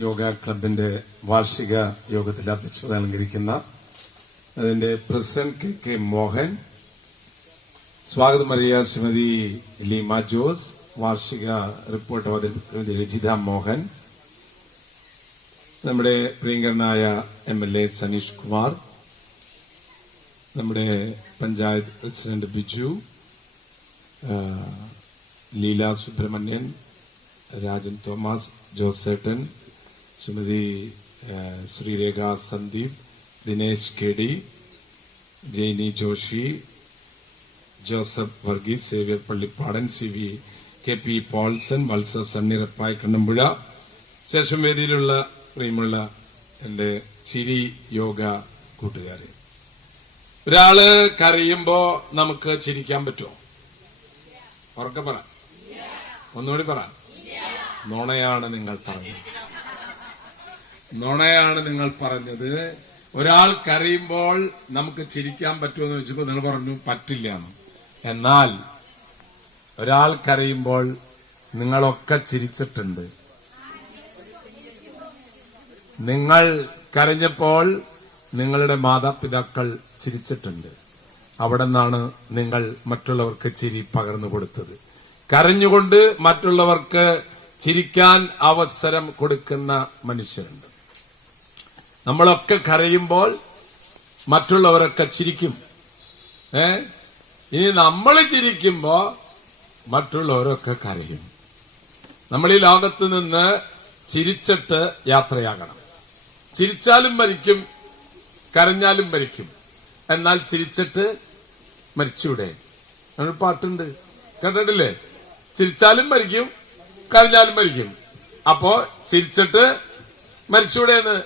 യോഗ ക്ലബിന്റെ വാർഷിക യോഗത്തിൽ അധ്യക്ഷത അലങ്കരിക്കുന്ന അതിന്റെ പ്രസിഡന്റ് കെ മോഹൻ, സ്വാഗതം അറിയ ശ്രീമതി ലീമ ജോസ്, വാർഷിക റിപ്പോർട്ട് അവതരിപ്പിക്കുന്ന രജിത മോഹൻ, നമ്മുടെ പ്രിയങ്കരനായ MLA സനീഷ് കുമാർ, നമ്മുടെ പഞ്ചായത്ത് പ്രസിഡന്റ് ബിജു, ലീല സുബ്രഹ്മണ്യൻ, രാജൻ തോമസ്, ജോസേട്ടൻ, Shrimati Sreerekha Sandeep, Dinesh KD, Jainy Joshi, Joseph Varghese, Xavier Pallippadan, CV KP Paulson, Valsa സണ്ണിറപ്പായ കണ്ണമ്പുഴ, ശേഷം വേദിയിലുള്ള പ്രിയമുള്ള എന്റെ ചിരി യോഗ കൂട്ടുകാരെ, ഒരാള് കരയുമ്പോ നമുക്ക് ചിരിക്കാൻ പറ്റുമോ? ഉറക്കെ പറ, ഒന്നുകൂടി പറ. നുണയാണ് നിങ്ങൾ പറഞ്ഞത്, നുണയാണ് നിങ്ങൾ പറഞ്ഞത്. ഒരാൾ കരയുമ്പോൾ നമുക്ക് ചിരിക്കാൻ പറ്റുമെന്ന് വെച്ചപ്പോ നിങ്ങൾ പറഞ്ഞു പറ്റില്ല എന്ന്. എന്നാൽ ഒരാൾ കരയുമ്പോൾ നിങ്ങളൊക്കെ ചിരിച്ചിട്ടുണ്ട്. നിങ്ങൾ കരഞ്ഞപ്പോൾ നിങ്ങളുടെ മാതാപിതാക്കൾ ചിരിച്ചിട്ടുണ്ട്. അവിടെ നിന്നാണ് നിങ്ങൾ മറ്റുള്ളവർക്ക് ചിരി പകർന്നു കൊടുത്തത്. കരഞ്ഞുകൊണ്ട് മറ്റുള്ളവർക്ക് ചിരിക്കാൻ അവസരം കൊടുക്കുന്ന മനുഷ്യരുണ്ട്. നമ്മളൊക്കെ കരയുമ്പോൾ മറ്റുള്ളവരൊക്കെ ചിരിക്കും. ഇനി നമ്മൾ ചിരിക്കുമ്പോ മറ്റുള്ളവരൊക്കെ കരയും. നമ്മൾ ഈ ലോകത്ത് നിന്ന് ചിരിച്ചിട്ട് യാത്രയാകണം. ചിരിച്ചാലും മരിക്കും, കരഞ്ഞാലും മരിക്കും. എന്നാൽ ചിരിച്ചിട്ട് മരിച്ചൂടെ? അങ്ങനെ പാട്ടുണ്ട്, കേട്ടിട്ടില്ലേ? ചിരിച്ചാലും മരിക്കും, കരഞ്ഞാലും മരിക്കും. അപ്പോ ചിരിച്ചിട്ട് മരിച്ചൂടെന്ന്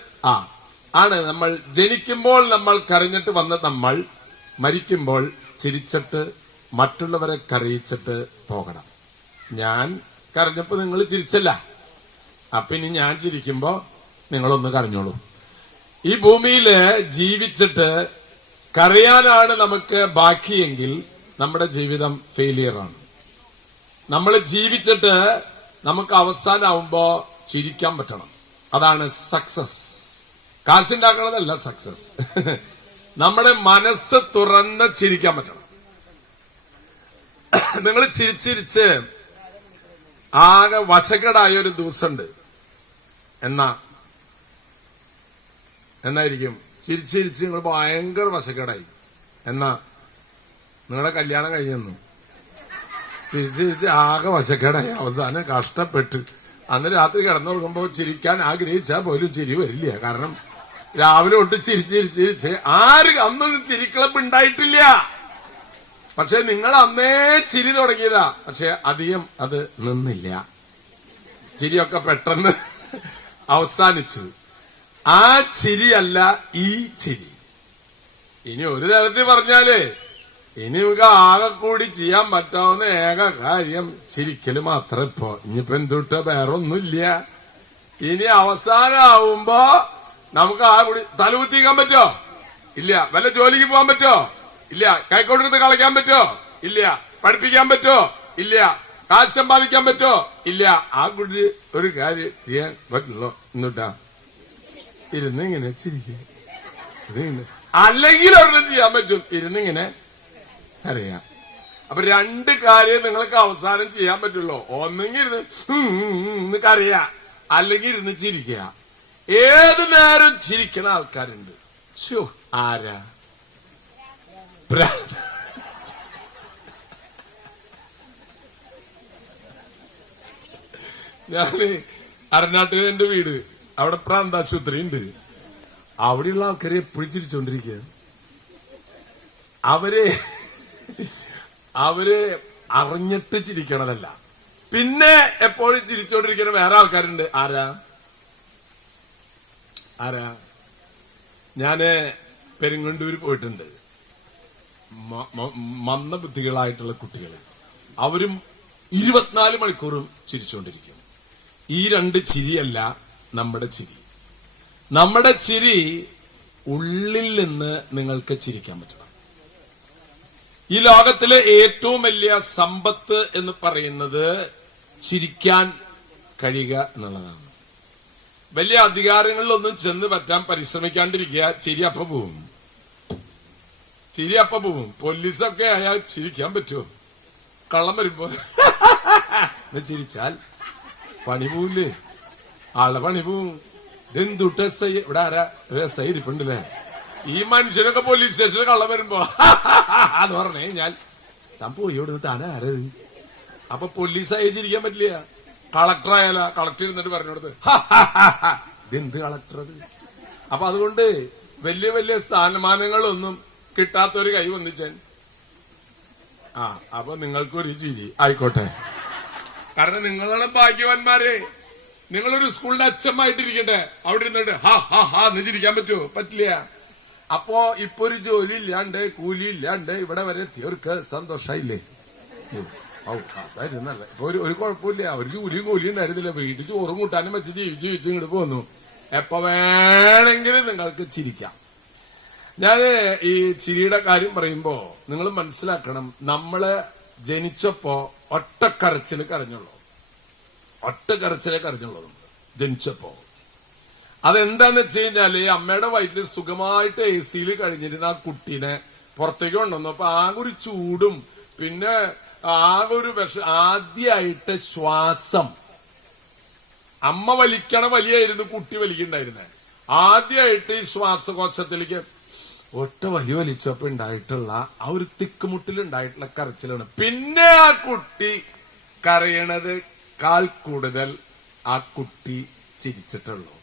ആണ്. നമ്മൾ ജനിക്കുമ്പോൾ നമ്മൾ കരഞ്ഞിട്ട് വന്ന നമ്മൾ മരിക്കുമ്പോൾ ചിരിച്ചിട്ട് മറ്റുള്ളവരെ കരയിച്ചിട്ട് പോകണം. ഞാൻ കരഞ്ഞപ്പോ നിങ്ങൾ ചിരിച്ചല്ല, അപ്പൊ ഇനി ഞാൻ ചിരിക്കുമ്പോ നിങ്ങളൊന്ന് കരഞ്ഞോളൂ. ഈ ഭൂമിയില് ജീവിച്ചിട്ട് കരയാനാണ് നമുക്ക് ബാക്കിയെങ്കിൽ നമ്മുടെ ജീവിതം ഫെയിലിയറാണ്. നമ്മൾ ജീവിച്ചിട്ട് നമുക്ക് അവസാനമാവുമ്പോ ചിരിക്കാൻ പറ്റണം. അതാണ് സക്സസ്. കാശുണ്ടാക്കണതല്ല സക്സസ്. നമ്മുടെ മനസ്സ് തുറന്ന് ചിരിക്കാൻ പറ്റണം. നിങ്ങൾ ചിരിച്ചിരിച്ച് ആകെ വശക്കേടായ ഒരു ദിവസമുണ്ട്. എന്നായിരിക്കും ചിരിച്ചിരിച്ച് നിങ്ങൾ ഭയങ്കര വശക്കേടായി. എന്നാ നിങ്ങളുടെ കല്യാണം കഴിഞ്ഞെന്നു ചിരിച്ചിരിച്ച് ആകെ വശക്കേടായി. അവസാനം കഷ്ടപ്പെട്ട് അന്ന് രാത്രി കിടന്നുറങ്ങുമ്പോ ചിരിക്കാൻ ആഗ്രഹിച്ചാൽ പോലും ചിരി വരില്ല. കാരണം രാവിലെ തൊട്ട് ചിരിച്ചിരിച്ചിരിച്ച് അന്നൊന്നും ചിരിക്കളപ്പ് ഉണ്ടായിട്ടില്ല. പക്ഷെ നിങ്ങൾ അന്നേ ചിരി തുടങ്ങിയതാ. പക്ഷെ അധികം അത് നിന്നില്ല. ചിരിയൊക്കെ പെട്ടെന്ന് അവസാനിച്ചു. ആ ചിരിയല്ല ഈ ചിരി. ഇനി ഒരു തരത്തിൽ പറഞ്ഞാലേ ഇനി നമുക്ക് ആകെ കൂടി ചെയ്യാൻ പറ്റാവുന്ന ഏക കാര്യം ചിരിക്കല് മാത്രം. ഇപ്പൊ ഇനിയിപ്പോ എന്തുട്ട വേറൊന്നുമില്ല. ഇനി അവസാനമാവുമ്പോ നമുക്ക് ആ കൂടി തലകുത്തിക്കാൻ പറ്റോ? ഇല്ല. വല്ല ജോലിക്ക് പോകാൻ പറ്റോ? ഇല്ല. കൈക്കൊണ്ടെടുത്ത് കളിക്കാൻ പറ്റോ? ഇല്ല. പഠിപ്പിക്കാൻ പറ്റോ? ഇല്ല. കാശ് സമ്പാദിക്കാൻ പറ്റോ? ഇല്ല. ആ കൂടി ഒരു കാര്യം ചെയ്യാൻ പറ്റുള്ളൂ. എന്നിട്ടാ ഇരുന്നിങ്ങനെ ചിരിക്കുക. അല്ലെങ്കിൽ ഒരെണ്ണം ചെയ്യാൻ പറ്റും, ഇരുന്നിങ്ങനെ അറിയാം. അപ്പൊ രണ്ട് കാര്യം നിങ്ങൾക്ക് അവസാനം ചെയ്യാൻ പറ്റുള്ളൂ. ഒന്നെങ്കിൽ ഇരുന്ന് കരയാ, അല്ലെങ്കിൽ ഇരുന്ന് ചിരിക്കുക. ഏത് നേരം ചിരിക്കണ ആൾക്കാരുണ്ട്. ആരാ? ഞാന് അരനാട്ടിൽ എന്റെ വീട്, അവിടെ പ്രാന്താശുപത്രി ഉണ്ട്. അവിടെയുള്ള ആൾക്കാരെ എപ്പോഴും ചിരിച്ചോണ്ടിരിക്കുക. അവര് അറിഞ്ഞിട്ട് ചിരിക്കണതല്ല. പിന്നെ എപ്പോഴും ചിരിച്ചോണ്ടിരിക്കുന്ന വേറെ ആൾക്കാരുണ്ട്. ആരാ? ഞാന് പെരുങ്ങണ്ടൂര് പോയിട്ടുണ്ട്. മന്ദബുദ്ധികളായിട്ടുള്ള കുട്ടികൾ, അവരും 24 മണിക്കൂറും ചിരിച്ചോണ്ടിരിക്കും. ഈ രണ്ട് ചിരിയല്ല നമ്മുടെ ചിരി. നമ്മുടെ ചിരി ഉള്ളിൽ നിന്ന് നിങ്ങൾക്ക് ചിരിക്കാൻ പറ്റണം. ഈ ലോകത്തിലെ ഏറ്റവും വലിയ സമ്പത്ത് എന്ന് പറയുന്നത് ചിരിക്കാൻ കഴിയുക എന്നുള്ളതാണ്. വലിയ അധികാരങ്ങളിലൊന്നും ചെന്ന് പറ്റാൻ പരിശ്രമിക്കാണ്ടിരിക്കുക. ചിരി അപ്പ പോവും, ചിരി അപ്പ പോവും. പോലീസൊക്കെ അയാൾ ചിരിക്കാൻ പറ്റുമോ? കള്ളം വരുമ്പോ ചിരിച്ചാൽ പണി പോവില്ലേ? ആളെ പണി പോവും. ഇതെന്തുട്ട് എസ് ഐ, ഇവിടെ ആരാ എസ് ഐ ഇരിപ്പുണ്ടല്ലേ? ഈ മനുഷ്യനൊക്കെ പോലീസ് സ്റ്റേഷനിൽ കള്ളം വരുമ്പോ എന്ന് പറഞ്ഞു കഴിഞ്ഞാൽ താൻ പോയി ഇവിടുന്ന് താനെ ആരത്? അപ്പൊ പോലീസായി ചിരിക്കാൻ പറ്റില്ല. കളക്ടർ ആയാല കളക്ടർ ഇരുന്നിട്ട് പറഞ്ഞോടത്ത് ഇതെന്ത് കളക്ടർ അത്? അപ്പൊ അതുകൊണ്ട് വലിയ വലിയ സ്ഥാനമാനങ്ങളൊന്നും കിട്ടാത്തൊരു കൈ വന്നിച്ചാൻ അപ്പൊ നിങ്ങൾക്കൊരു ചിരി ആയിക്കോട്ടെ. കാരണം നിങ്ങളാണ് ഭാഗ്യവാന്മാരെ. നിങ്ങളൊരു സ്കൂളിന്റെ അച്ഛമായിട്ടിരിക്കട്ടെ, അവിടെ ഇരുന്നിട്ട് ഹാ ഹാ ഹാ എന്ന് ചിരിക്കാൻ പറ്റുമോ? പറ്റില്ല. അപ്പോ ഇപ്പൊ ഒരു ജോലി ഇല്ലാണ്ട് കൂലി ഇല്ലാണ്ട് ഇവിടെ വരെ എത്തിയവർക്ക് സന്തോഷായില്ലേ? അതായിരുന്നല്ല. ഇപ്പൊ ഒരു കുഴപ്പമില്ല, ഒരു ജോലിയും കൂലിയും ഉണ്ടായിരുന്നില്ല. വീട്ടിൽ ചോറും കൂട്ടാനും വെച്ച് ജീവിച്ച് ഇങ്ങോട്ട് പോന്നു. എപ്പോ വേണമെങ്കിലും നിങ്ങൾക്ക് ചിരിക്കാം. ഞാന് ഈ ചിരിയുടെ കാര്യം പറയുമ്പോ നിങ്ങൾ മനസ്സിലാക്കണം, നമ്മള് ജനിച്ചപ്പോ ഒറ്റക്കരച്ചില് കരഞ്ഞുള്ളൂ, ഒറ്റക്കരച്ചിലേ കരഞ്ഞുള്ളൂ നമ്മൾ ജനിച്ചപ്പോ. അതെന്താന്ന് വെച്ച് കഴിഞ്ഞാല് അമ്മയുടെ വയറ്റിൽ സുഖമായിട്ട് AC കഴിഞ്ഞിരുന്ന ആ കുട്ടീനെ പുറത്തേക്ക് കൊണ്ടുവന്നപ്പോ ആകെ ഒരു ചൂടും പിന്നെ ആകെ ഒരു ആദ്യമായിട്ട് ശ്വാസം അമ്മ വലിക്കണ വലിയായിരുന്നു കുട്ടി വലിക്കുണ്ടായിരുന്നത്. ആദ്യമായിട്ട് ഈ ശ്വാസകോശത്തിലേക്ക് ഒറ്റ വലിച്ചപ്പോ ഉണ്ടായിട്ടുള്ള ആ ഒരു തിക്കുമുട്ടിലുണ്ടായിട്ടുള്ള കരച്ചിലാണ്. പിന്നെ ആ കുട്ടി കരയണത് കാൽ കൂടുതൽ ആ കുട്ടി ചിരിച്ചിട്ടുള്ളൂ.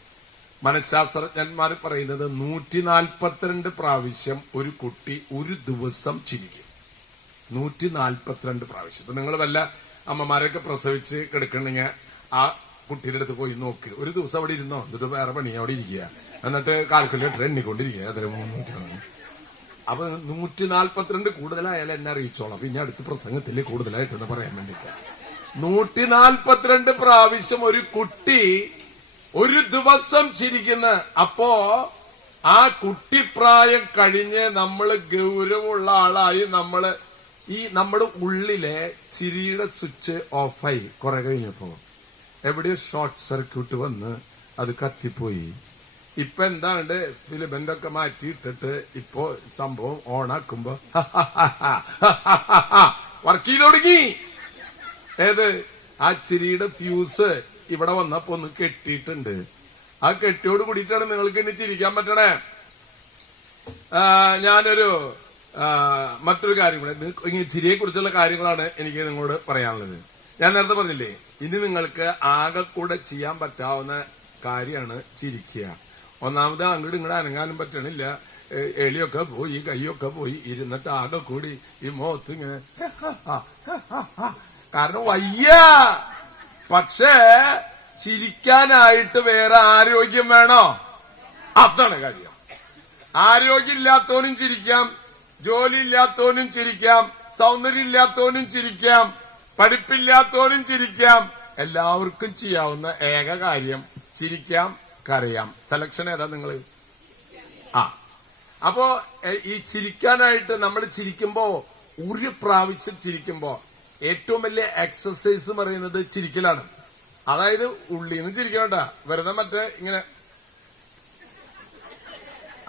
മനഃശാസ്ത്രജ്ഞന്മാർ പറയുന്നത് 142 പ്രാവശ്യം ഒരു കുട്ടി ഒരു ദിവസം ചിരിക്കും. 142 പ്രാവശ്യം. ഇപ്പൊ നിങ്ങൾ വല്ല അമ്മമാരൊക്കെ പ്രസവിച്ച് കിടക്കണെങ്കിൽ ആ കുട്ടിയുടെ അടുത്ത് പോയി നോക്ക്. ഒരു ദിവസം അവിടെ ഇരുന്നോ, എന്നിട്ട് വേറെ പണി അവിടെ ഇരിക്കുക, എന്നിട്ട് കാൽക്കുലേറ്റർ എണ്ണിക്കൊണ്ടിരിക്കുക. അതിന് 300. അപ്പൊ 142 കൂടുതലായാലും എന്നെ അറിയിച്ചോളാം. പിന്നെ അടുത്ത പ്രസംഗത്തിൽ കൂടുതലായിട്ടെന്ന് പറയാൻ വേണ്ടിട്ട് 142 പ്രാവശ്യം ഒരു കുട്ടി ഒരു ദിവസം ചിരിക്കുന്ന. അപ്പോ ആ കുട്ടിപ്രായം കഴിഞ്ഞ് നമ്മള് ഗൗരവമുള്ള ആളായി നമ്മള് ഈ നമ്മുടെ ഉള്ളിലെ ചിരിയുടെ സ്വിച്ച് ഓഫായി കുറെ കഴിഞ്ഞപ്പോ എവിടെയോ ഷോർട്ട് സർക്യൂട്ട് വന്ന് അത് കത്തിപ്പോയി. ഇപ്പൊ എന്താണ്ട് ഫിലിമെന്റ് ഒക്കെ മാറ്റിയിട്ടിട്ട് ഇപ്പോ സംഭവം ഓണാക്കുമ്പോ വർക്ക് ചെയ്ത് തുടങ്ങി. ഏത് ആ ചിരിയുടെ ഫ്യൂസ് ഇവിടെ വന്നപ്പോ ഒന്ന് കെട്ടിയിട്ടുണ്ട്. ആ കെട്ടിയോട് കൂടിയിട്ടാണ് നിങ്ങൾക്ക് ഇനി ചിരിക്കാൻ പറ്റണേ. ഞാനൊരു മറ്റൊരു കാര്യം കൂടെ, ചിരിയെ കുറിച്ചുള്ള കാര്യങ്ങളാണ് എനിക്ക് നിങ്ങളോട് പറയാനുള്ളത്. ഞാൻ നേരത്തെ പറഞ്ഞില്ലേ, ഇനി നിങ്ങൾക്ക് ആകെ കൂടെ ചെയ്യാൻ പറ്റാവുന്ന കാര്യമാണ് ചിരിക്കുക. ഒന്നാമത് അങ്ങോട്ട് ഇങ്ങോട്ട് അനങ്ങാനും പറ്റണില്ല, എളിയൊക്കെ പോയി കൈയൊക്കെ പോയി ഇരുന്നിട്ട് ആകെ കൂടി ഈ മുഖത്ത് ഇങ്ങനെ കാരണം വയ്യ. പക്ഷേ ചിരിക്കാനായിട്ട് വേറെ ആരോഗ്യം വേണോ? അതാണ് കാര്യം. ആരോഗ്യം ഇല്ലാത്തവനും ചിരിക്കാം, ജോലി ഇല്ലാത്തവനും ചിരിക്കാം, സൗന്ദര്യം ഇല്ലാത്തവനും ചിരിക്കാം, പഠിപ്പില്ലാത്തവനും ചിരിക്കാം. എല്ലാവർക്കും ചെയ്യാവുന്ന ഏക കാര്യം ചിരിക്കാം, കരയാം. സെലക്ഷൻ ഏതാ നിങ്ങള്? അപ്പോ ഈ ചിരിക്കാനായിട്ട് നമ്മൾ ചിരിക്കുമ്പോ, ഒരു പ്രാവശ്യം ചിരിക്കുമ്പോ ഏറ്റവും വലിയ എക്സസൈസ് പറയുന്നത് ചിരിക്കലാണ്. അതായത് ഉള്ളിന്ന് ചിരിക്കണണ്ട, വെറുതെ മറ്റേ ഇങ്ങനെ.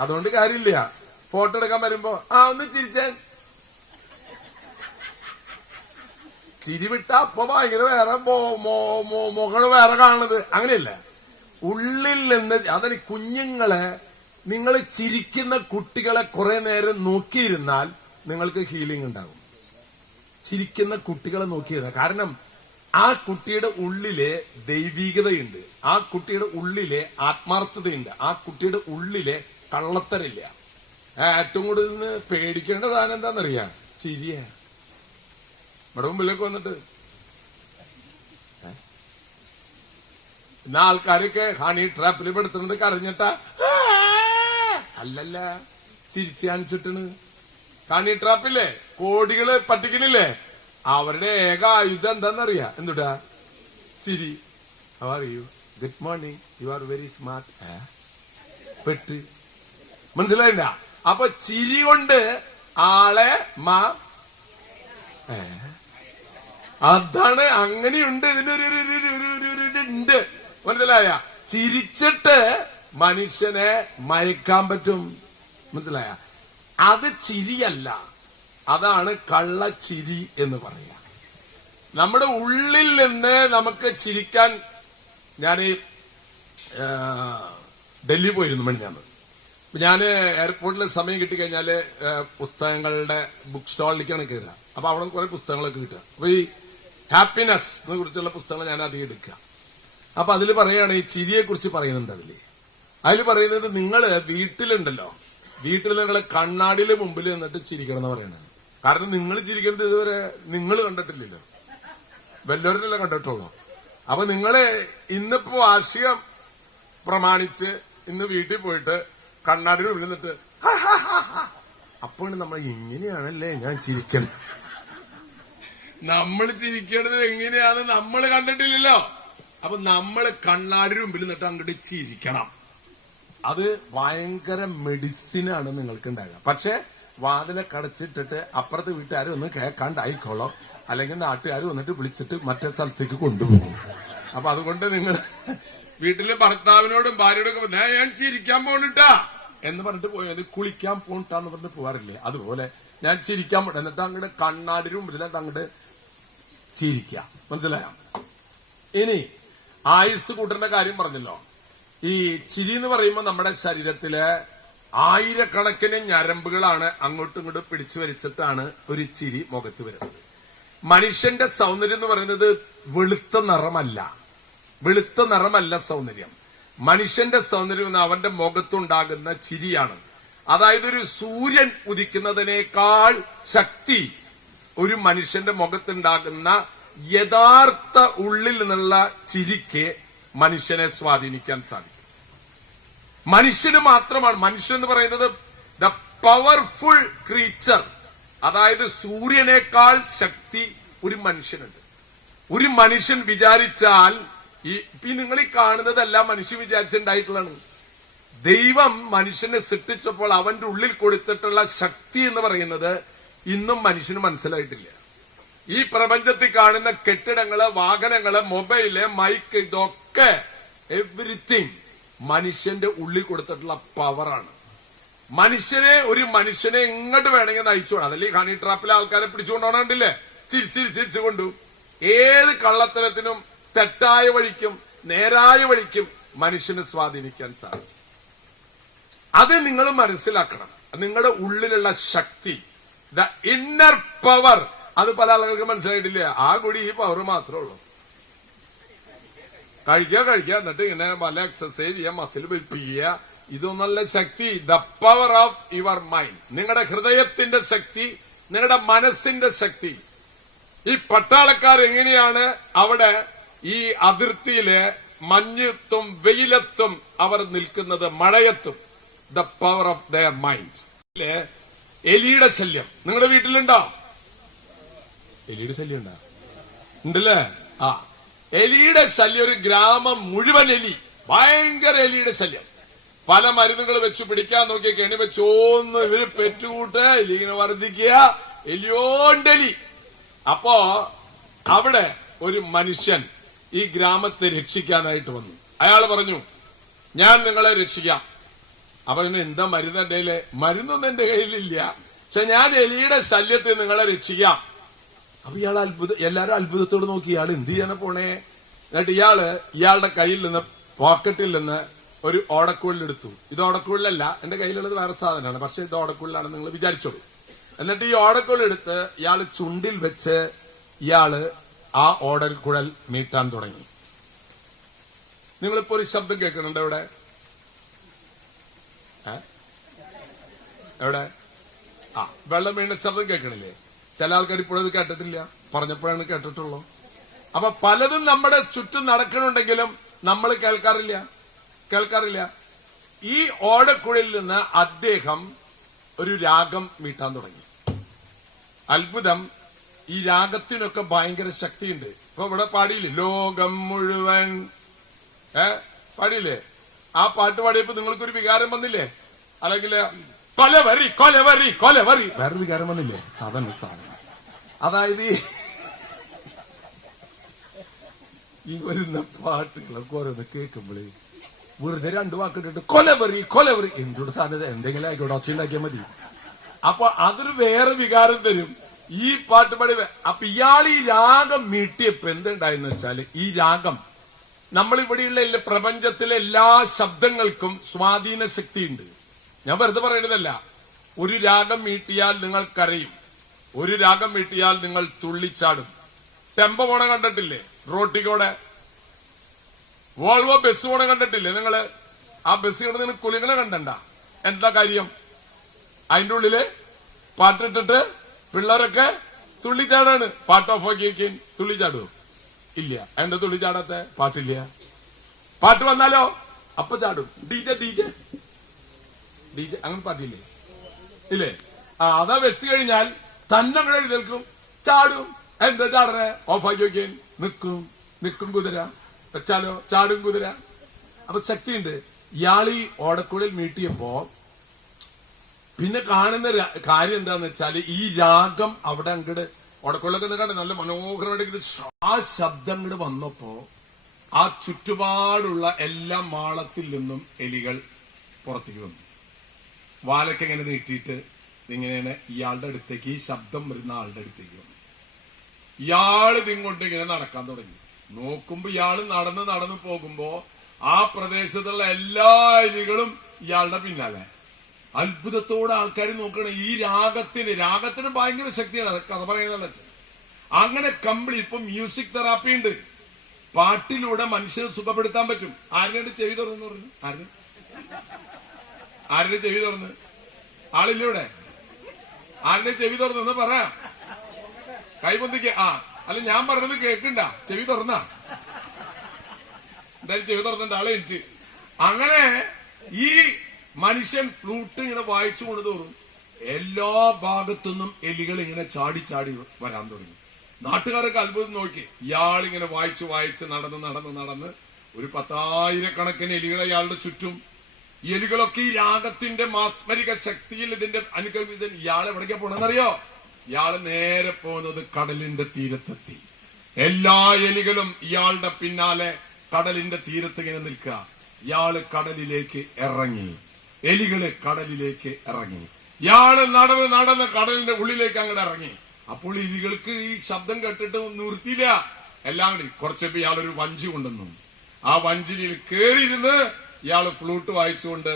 അതുകൊണ്ട് കാര്യമില്ല. ഫോട്ടോ എടുക്കാൻ വരുമ്പോ ഒന്ന് ചിരിച്ചാൻ, ചിരി വിട്ട അപ്പൊ ഭയങ്കര വേറെ മുഖം വേറെ കാണുന്നത്. അങ്ങനെയല്ല, ഉള്ളിൽ നിന്ന്. അതാണ് കുഞ്ഞുങ്ങളെ, നിങ്ങൾ ചിരിക്കുന്ന കുട്ടികളെ കുറെ നേരം നോക്കിയിരുന്നാൽ നിങ്ങൾക്ക് ഹീലിംഗ് ഉണ്ടാകും. ചിരിക്കുന്ന കുട്ടികളെ നോക്കിയിരുന്ന, കാരണം ആ കുട്ടിയുടെ ഉള്ളിലെ ദൈവികതയുണ്ട്, ആ കുട്ടിയുടെ ഉള്ളിലെ ആത്മാർത്ഥതയുണ്ട്, ആ കുട്ടിയുടെ ഉള്ളിലെ കള്ളത്തരില്ല. ഏറ്റവും കൂടുതൽ പേടിക്കേണ്ട സാധനം എന്താണെന്നറിയാം? ചിരിയ. ഇവിടെ മുമ്പിലേക്ക് വന്നിട്ട് ഇന്ന ആൾക്കാരൊക്കെ ഹണി ട്രാപ്പിൽ പെടുത്തുന്നത് കരഞ്ഞിട്ടാ? അല്ലല്ല, ചിരിച്ചു കാണിച്ചിട്ടാണ്. ഹണി ട്രാപ്പില്ലേ, കോടികള് പറ്റിക്കണില്ലേ, അവരുടെ ഏക ആയുധം എന്താന്നറിയാ? എന്തുട്ടാ? ചിരി. അറിയൂ, good morning, you are very smart. പെട്ട് മനസ്സിലായില്ല? അപ്പൊ ചിരി കൊണ്ട് ആളെ അതാണ്. അങ്ങനെയുണ്ട്, ഇതിനൊരു ഉണ്ട്. മനസ്സിലായ? ചിരിച്ചിട്ട് മനുഷ്യനെ മയക്കാൻ പറ്റും. മനസ്സിലായ? അത് ചിരിയല്ല, അതാണ് കള്ളച്ചിരി എന്ന് പറയാ. നമ്മുടെ ഉള്ളിൽ നിന്ന് നമുക്ക് ചിരിക്കാൻ. ഞാൻ ഡൽഹി പോയിരുന്നു മിനിഞ്ഞാന്ന്. ഞാന് എയർപോർട്ടിൽ സമയം കിട്ടിക്കഴിഞ്ഞാല് പുസ്തകങ്ങളുടെ ബുക്ക് സ്റ്റാളിലേക്കാണ് കയറുക. അപ്പൊ അവിടെ കുറെ പുസ്തകങ്ങളൊക്കെ കിട്ടുക. അപ്പൊ ഈ ഹാപ്പിനെസ്സിനെ കുറിച്ചുള്ള പുസ്തകങ്ങൾ ഞാൻ അധികം എടുക്കുക. അപ്പൊ അതിൽ പറയുകയാണ്, ഈ ചിരിയെ കുറിച്ച് പറയുന്നുണ്ട്. അതിൽ പറയുന്നത്, നിങ്ങള് വീട്ടിലുണ്ടല്ലോ, വീട്ടിൽ നിങ്ങളെ കണ്ണാടിയിലെ മുമ്പിൽ നിന്നിട്ട് ചിരിക്കണം എന്ന് പറയണത്. കാരണം നിങ്ങൾ ചിരിക്കുന്നത് ഇതുവരെ നിങ്ങൾ കണ്ടിട്ടില്ലല്ലോ, വല്ലവരിലല്ല കണ്ടിട്ടുള്ളൂ. അപ്പൊ നിങ്ങള് ഇന്നിപ്പോ വാർഷികം പ്രമാണിച്ച് ഇന്ന് വീട്ടിൽ പോയിട്ട് കണ്ണാടിയുടെ മുമ്പിൽ നിന്നിട്ട് അപ്പോൾ നമ്മൾ എങ്ങനെയാണല്ലേ ഞാൻ ചിരിക്കണം, നമ്മൾ ചിരിക്കേണ്ടത് എങ്ങനെയാന്ന് നമ്മൾ കണ്ടിട്ടില്ലല്ലോ. അപ്പൊ നമ്മള് കണ്ണാടിയുടെ മുമ്പിൽ നിന്നിട്ട് അങ്ങോട്ട് ചിരിക്കണം. അത് ഭയങ്കര മെഡിസിനാണ് നിങ്ങൾക്ക് ഉണ്ടാകുക. പക്ഷെ വാതിലെ കടച്ചിട്ടിട്ട് അപ്പുറത്തെ വീട്ടുകാരും ഒന്ന് കേൾക്കാണ്ടായിക്കോളോ, അല്ലെങ്കിൽ നാട്ടുകാർ വന്നിട്ട് വിളിച്ചിട്ട് മറ്റേ സ്ഥലത്തേക്ക് കൊണ്ടുപോകും. അപ്പൊ അതുകൊണ്ട് നിങ്ങൾ വീട്ടിലെ ഭർത്താവിനോടും ഭാര്യയോടൊക്കെ ഞാൻ ചിരിക്കാൻ പോണിട്ടാ എന്ന് പറഞ്ഞിട്ട് പോയത് കുളിക്കാൻ പോണിട്ടാന്ന് പറഞ്ഞിട്ട് പോകാറില്ലേ, അതുപോലെ ഞാൻ ചിരിക്കാൻ പോട്ടെ എന്നിട്ട് അങ്ങോട്ട് കണ്ണാടിയുടെ മുമ്പിൽ അങ്ങോട്ട് ചിരിക്കുക. മനസ്സിലായോ? ഇനി ആയുസ് കൂട്ടേണ്ട കാര്യം പറഞ്ഞല്ലോ. ഈ ചിരി എന്ന് പറയുമ്പോൾ നമ്മുടെ ശരീരത്തിലെ ആയിരക്കണക്കിന് ഞരമ്പുകളാണ് അങ്ങോട്ടും ഇങ്ങോട്ടും പിടിച്ചു വലിച്ചിട്ടാണ് ഒരു ചിരി മുഖത്ത് വരുന്നത്. മനുഷ്യന്റെ സൗന്ദര്യം എന്ന് പറയുന്നത് വെളുത്ത നിറമല്ല സൗന്ദര്യം. മനുഷ്യന്റെ സൗന്ദര്യം എന്ന് അവന്റെ മുഖത്തുണ്ടാകുന്ന ചിരിയാണ്. അതായത് ഒരു സൂര്യൻ ഉദിക്കുന്നതിനേക്കാൾ ശക്തി ഒരു മനുഷ്യന്റെ മുഖത്തുണ്ടാകുന്ന യഥാർത്ഥ ഉള്ളിൽ നിന്നുള്ള ചിരിക്ക് മനുഷ്യനെ സ്വാധീനിക്കാൻ സാധിക്കും. മനുഷ്യന് മാത്രമാണ്, മനുഷ്യൻ എന്ന് പറയുന്നത് ദ പവർഫുൾ ക്രീച്ചർ. അതായത് സൂര്യനേക്കാൾ ശക്തി ഒരു മനുഷ്യനുണ്ട്. ഒരു മനുഷ്യൻ വിചാരിച്ചാൽ ഈ നിങ്ങൾ ഈ കാണുന്നതെല്ലാം മനുഷ്യൻ വിചാരിച്ചുണ്ടായിട്ടുള്ളതാണ്. ദൈവം മനുഷ്യനെ സൃഷ്ടിച്ചപ്പോൾ അവന്റെ ഉള്ളിൽ കൊടുത്തിട്ടുള്ള ശക്തി എന്ന് പറയുന്നത് ഇന്നും മനുഷ്യന് മനസ്സിലായിട്ടില്ല. ഈ പ്രപഞ്ചത്തിൽ കാണുന്ന കെട്ടിടങ്ങള്, വാഹനങ്ങള്, മൊബൈല്, മൈക്ക്, ഇതൊക്കെ എവറിത്തിങ് മനുഷ്യന്റെ ഉള്ളിൽ കൊടുത്തിട്ടുള്ള പവറാണ്. ഒരു മനുഷ്യനെ എങ്ങോട്ട് വേണമെങ്കിൽ നയിച്ചോണം. അതല്ലേ ഹണി ട്രാപ്പിലെ ആൾക്കാരെ പിടിച്ചുകൊണ്ടോണ്ടില്ലേ, ചിരിച്ചു കൊണ്ടു. ഏത് കള്ളത്തരത്തിനും തെറ്റായ വഴിക്കും നേരായ വഴിക്കും മനുഷ്യനെ സ്വാധീനിക്കാൻ സാധിക്കും. അത് നിങ്ങൾ മനസ്സിലാക്കണം. നിങ്ങളുടെ ഉള്ളിലുള്ള ശക്തി, ദ ഇന്നർ പവർ, അത് പല ആളുകൾക്ക് മനസ്സിലായിട്ടില്ല. ആ കൂടി ഈ പവർ മാത്രമേ ഉള്ളൂ. കഴിക്കുക എന്നിട്ട് ഇങ്ങനെ പല എക്സസൈസ് ചെയ്യുക, മസിൽ പിടിപ്പിക്കുക, ഇതൊന്നല്ല ശക്തി. The power of your mind, നിങ്ങളുടെ ഹൃദയത്തിന്റെ ശക്തി, നിങ്ങളുടെ മനസ്സിന്റെ ശക്തി. ഈ പട്ടാളക്കാർ എങ്ങനെയാണ് അവിടെ ഈ അതിർത്തിയിലെ മഞ്ഞത്തും വെയിലത്തും അവർ നിൽക്കുന്നത്, മഴയത്തും? The power of their mind. എലിയുടെ ശല്യം നിങ്ങളുടെ വീട്ടിലുണ്ടോ? എലിയുടെ ശല്യം ഉണ്ടല്ലേ? എലിയുടെ ശല്യം, ഒരു ഗ്രാമം മുഴുവൻ എലി, ഭയങ്കര എലിയുടെ ശല്യം. പല മരുന്നുകൾ വെച്ച് പിടിക്കാൻ നോക്കിയ കെണി വെച്ചോന്ന് ഇവര് പെറ്റുകൂട്ട്, എലി ഇങ്ങനെ വർദ്ധിക്കുക, എലിയോണ്ടെലി. അപ്പോ അവിടെ ഒരു മനുഷ്യൻ ഈ ഗ്രാമത്തെ രക്ഷിക്കാനായിട്ട് വന്നു. അയാൾ പറഞ്ഞു, ഞാൻ നിങ്ങളെ രക്ഷിക്കാം. അപ്പൊ എന്താ മരുന്ന്? എന്റെ കയ്യില് മരുന്നൊന്നും എന്റെ കയ്യിലില്ല, പക്ഷെ ഞാൻ എലിയുടെ ശല്യത്തിൽ നിങ്ങളെ രക്ഷിക്കാം. അപ്പൊ എല്ലാരും അത്ഭുതത്തോട് നോക്കി, ഇയാൾ എന്ത് ചെയ്യാനാ പോണേ? എന്നിട്ട് ഇയാളുടെ കയ്യിൽ നിന്ന്, പോക്കറ്റിൽ നിന്ന് ഒരു ഓടക്കുഴലെടുത്തു. ഇത് ഓടക്കുഴലല്ല, എന്റെ കയ്യിലുള്ളത് വേറെ സാധനമാണ്, പക്ഷെ ഇത് ഓടക്കുഴലാണ് നിങ്ങൾ വിചാരിച്ചോളൂ. എന്നിട്ട് ഈ ഓടക്കുഴലെടുത്ത് ഇയാള് ചുണ്ടിൽ വെച്ച് ഇയാള് ആ ഓടക്കുഴൽ മീട്ടാൻ തുടങ്ങി. നിങ്ങളിപ്പോ ഒരു ശബ്ദം കേൾക്കുന്നുണ്ട് എവിടെ? വെള്ളം വീണ ശബ്ദം കേൾക്കണില്ലേ? ചില ആൾക്കാർ ഇപ്പോഴും ഇത് കേട്ടിട്ടില്ല, പറഞ്ഞപ്പോഴാണ് കേട്ടിട്ടുള്ളൂ. അപ്പൊ പലതും നമ്മുടെ ചുറ്റും നടക്കണുണ്ടെങ്കിലും നമ്മൾ കേൾക്കാറില്ല. ഈ ഓടക്കുഴലിൽ നിന്ന് അദ്ദേഹം ഒരു രാഗം മീട്ടാൻ തുടങ്ങി. അത്ഭുതം, ഈ രാഗത്തിനൊക്കെ ഭയങ്കര ശക്തിയുണ്ട്. ഇപ്പൊ ഇവിടെ പാടിയില്ലേ, ലോകം മുഴുവൻ പാടിയില്ലേ? ആ പാട്ട് പാടിയപ്പോ നിങ്ങൾക്കൊരു വികാരം വന്നില്ലേ? അല്ലെങ്കിൽ കൊലവറി കൊലവറി കൊലവറി, വേറെ വികാരം വന്നില്ലേ? അതന്നെ സാധനം. അതായത് ഈ വരുന്ന പാട്ടുകളൊക്കെ ഓരോന്ന് കേൾക്കുമ്പോഴേ വെറുതെ രണ്ടു വാക്കിട്ടിട്ട് കൊലവെറി കൊലവെറി എന്തൊരു സാധ്യത എന്തെങ്കിലും ആയിക്കോട്ടെ ഒച്ച ഉണ്ടാക്കിയാൽ മതി. അപ്പൊ അതൊരു വേറെ വികാരം തരും ഈ പാട്ടുപാടി. അപ്പൊ ഇയാൾ ഈ രാഗം മീട്ടിയപ്പോ എന്തുണ്ടായെന്ന് വെച്ചാല് ഈ രാഗം നമ്മളിവിടെയുള്ള പ്രപഞ്ചത്തിലെ എല്ലാ ശബ്ദങ്ങൾക്കും സ്വാധീന ശക്തിയുണ്ട്. ഞാൻ വെറുതെ പറയുന്നതല്ല. ഒരു രാഗം മീട്ടിയാൽ നിങ്ങൾ കരയും, ഒരു രാഗം മീട്ടിയാൽ നിങ്ങൾ തുള്ളിച്ചാടും. ടെമ്പോ പോണ കണ്ടിട്ടില്ലേ? റോട്ടിക്കോടെ വോൾവോ ബസ് പോണ കണ്ടിട്ടില്ലേ നിങ്ങള്? ആ ബസ് കണ്ട് നിങ്ങൾ കുലുങ്ങനെ കണ്ടണ്ട. എന്താ കാര്യം? അതിന്റെ ഉള്ളില് പാട്ടിട്ടിട്ട് പിള്ളേരൊക്കെ തുള്ളിച്ചാടാണ്. പാട്ട് ഓഫ് ആക്കി തുള്ളിച്ചാടുവോ? ഇല്ല. എന്താ തുള്ളിച്ചാടാത്ത? പാട്ടില്ല. പാട്ട് വന്നാലോ അപ്പൊ ചാടും. ഡീജെ ഡീജെ ഡീജെ അങ്ങനെ പാട്ടില്ലേ? ഇല്ലേ? അതാ വെച്ച് കഴിഞ്ഞാൽ തന്നെ അങ്ങനെ എഴുന്നേൽക്കും, ചാടും. എന്താ ചാടണേ? ഓഫ് ആക്കി നോക്കിയാൽ നിൽക്കും കുതിര, വെച്ചാലോ ചാടും കുതിര. അപ്പൊ ശക്തിയുണ്ട്. ഇയാളീ ഓടക്കുഴൽ മീട്ടിയപ്പോ പിന്നെ കാണുന്ന കാര്യം എന്താന്ന് വെച്ചാല് ഈ രാഗം അവിടെ അങ്ങോട്ട് ഓടക്കുഴലൊക്കെ കണ്ട് നല്ല മനോഹരമായിട്ട് ആ ശബ്ദം അങ്ങോട്ട് വന്നപ്പോ ആ ചുറ്റുപാടുള്ള എല്ലാ മാളത്തിൽ നിന്നും എലികൾ പുറത്തേക്ക് വന്നു. വാലൊക്കെ ഇങ്ങനെ നീട്ടിയിട്ട് ഇങ്ങനെയാണ് ഇയാളുടെ അടുത്തേക്ക്, ഈ ശബ്ദം വരുന്ന ആളുടെ അടുത്തേക്ക് വന്നു. ഇയാള് ഇങ്ങോട്ട് ഇങ്ങനെ നടക്കാൻ തുടങ്ങി. നോക്കുമ്പോ ഇയാള് നടന്ന് പോകുമ്പോ ആ പ്രദേശത്തുള്ള എല്ലാ എലികളും ഇയാളുടെ പിന്നാലെ. അത്ഭുതത്തോടെ ആൾക്കാർ നോക്കണം. ഈ രാഗത്തിന് ഭയങ്കര ശക്തിയാണ്. കഥ പറയുന്നതല്ല. അങ്ങനെ കംപ്ലീറ്റ് ഇപ്പൊ മ്യൂസിക് തെറാപ്പി ഉണ്ട്. പാട്ടിലൂടെ മനുഷ്യനെ സുഖപ്പെടുത്താൻ പറ്റും. ആരുടെ ചെവി തുറന്നു പറഞ്ഞു? ആരുടെ ചെവി തുറന്ന്? ആളില്ലൂടെ? ആരുടെ ചെവി തുറന്നു പറ? കൈപൊന്തിക്ക്. അല്ല ഞാൻ പറഞ്ഞത് കേൾക്കണ്ട. ചെവി തുറന്ന എന്തായാലും ചെവി തുറന്നിട്ട് ആളെ എനിക്ക്. അങ്ങനെ ഈ മനുഷ്യൻ ഫ്ലൂട്ട് ഇങ്ങനെ വായിച്ചു കൊണ്ട് തോറും എല്ലാ ഭാഗത്തുനിന്നും എലികൾ ഇങ്ങനെ ചാടി വരാൻ തുടങ്ങി. നാട്ടുകാരൊക്കെ അത്ഭുതം നോക്കി. ഇയാളിങ്ങനെ വായിച്ച് നടന്ന് ഒരു 10,000 എലികളെ ഇയാളുടെ ചുറ്റും. ഈ എലികളൊക്കെ ഈ രാഗത്തിന്റെ മാസ്മരിക ശക്തിയിൽ ഇതിന്റെ അനുഗ്രഹിച്ച ഇയാൾ എവിടേക്കാ പോണെന്നറിയോ? ഇയാള് നേരെ പോകുന്നത് കടലിന്റെ തീരത്തെത്തി. എല്ലാ എലികളും ഇയാളുടെ പിന്നാലെ കടലിന്റെ തീരത്ത് ഇങ്ങനെ നിൽക്കുക. ഇയാള് കടലിലേക്ക് ഇറങ്ങി, എലികള് കടലിലേക്ക് ഇറങ്ങി. ഇയാള് നടന്ന് കടലിന്റെ ഉള്ളിലേക്ക് അങ്ങോട്ട് ഇറങ്ങി. അപ്പോൾ എലികൾക്ക് ഈ ശബ്ദം കേട്ടിട്ട് നിർത്തിയില്ല. എല്ലാം കൂടി കുറച്ചപ്പോ ഇയാളൊരു വഞ്ചി കൊണ്ടുവന്നു. ആ വഞ്ചിയിൽ കേറിയിരുന്ന് ഇയാള് ഫ്ലൂട്ട് വായിച്ചുകൊണ്ട്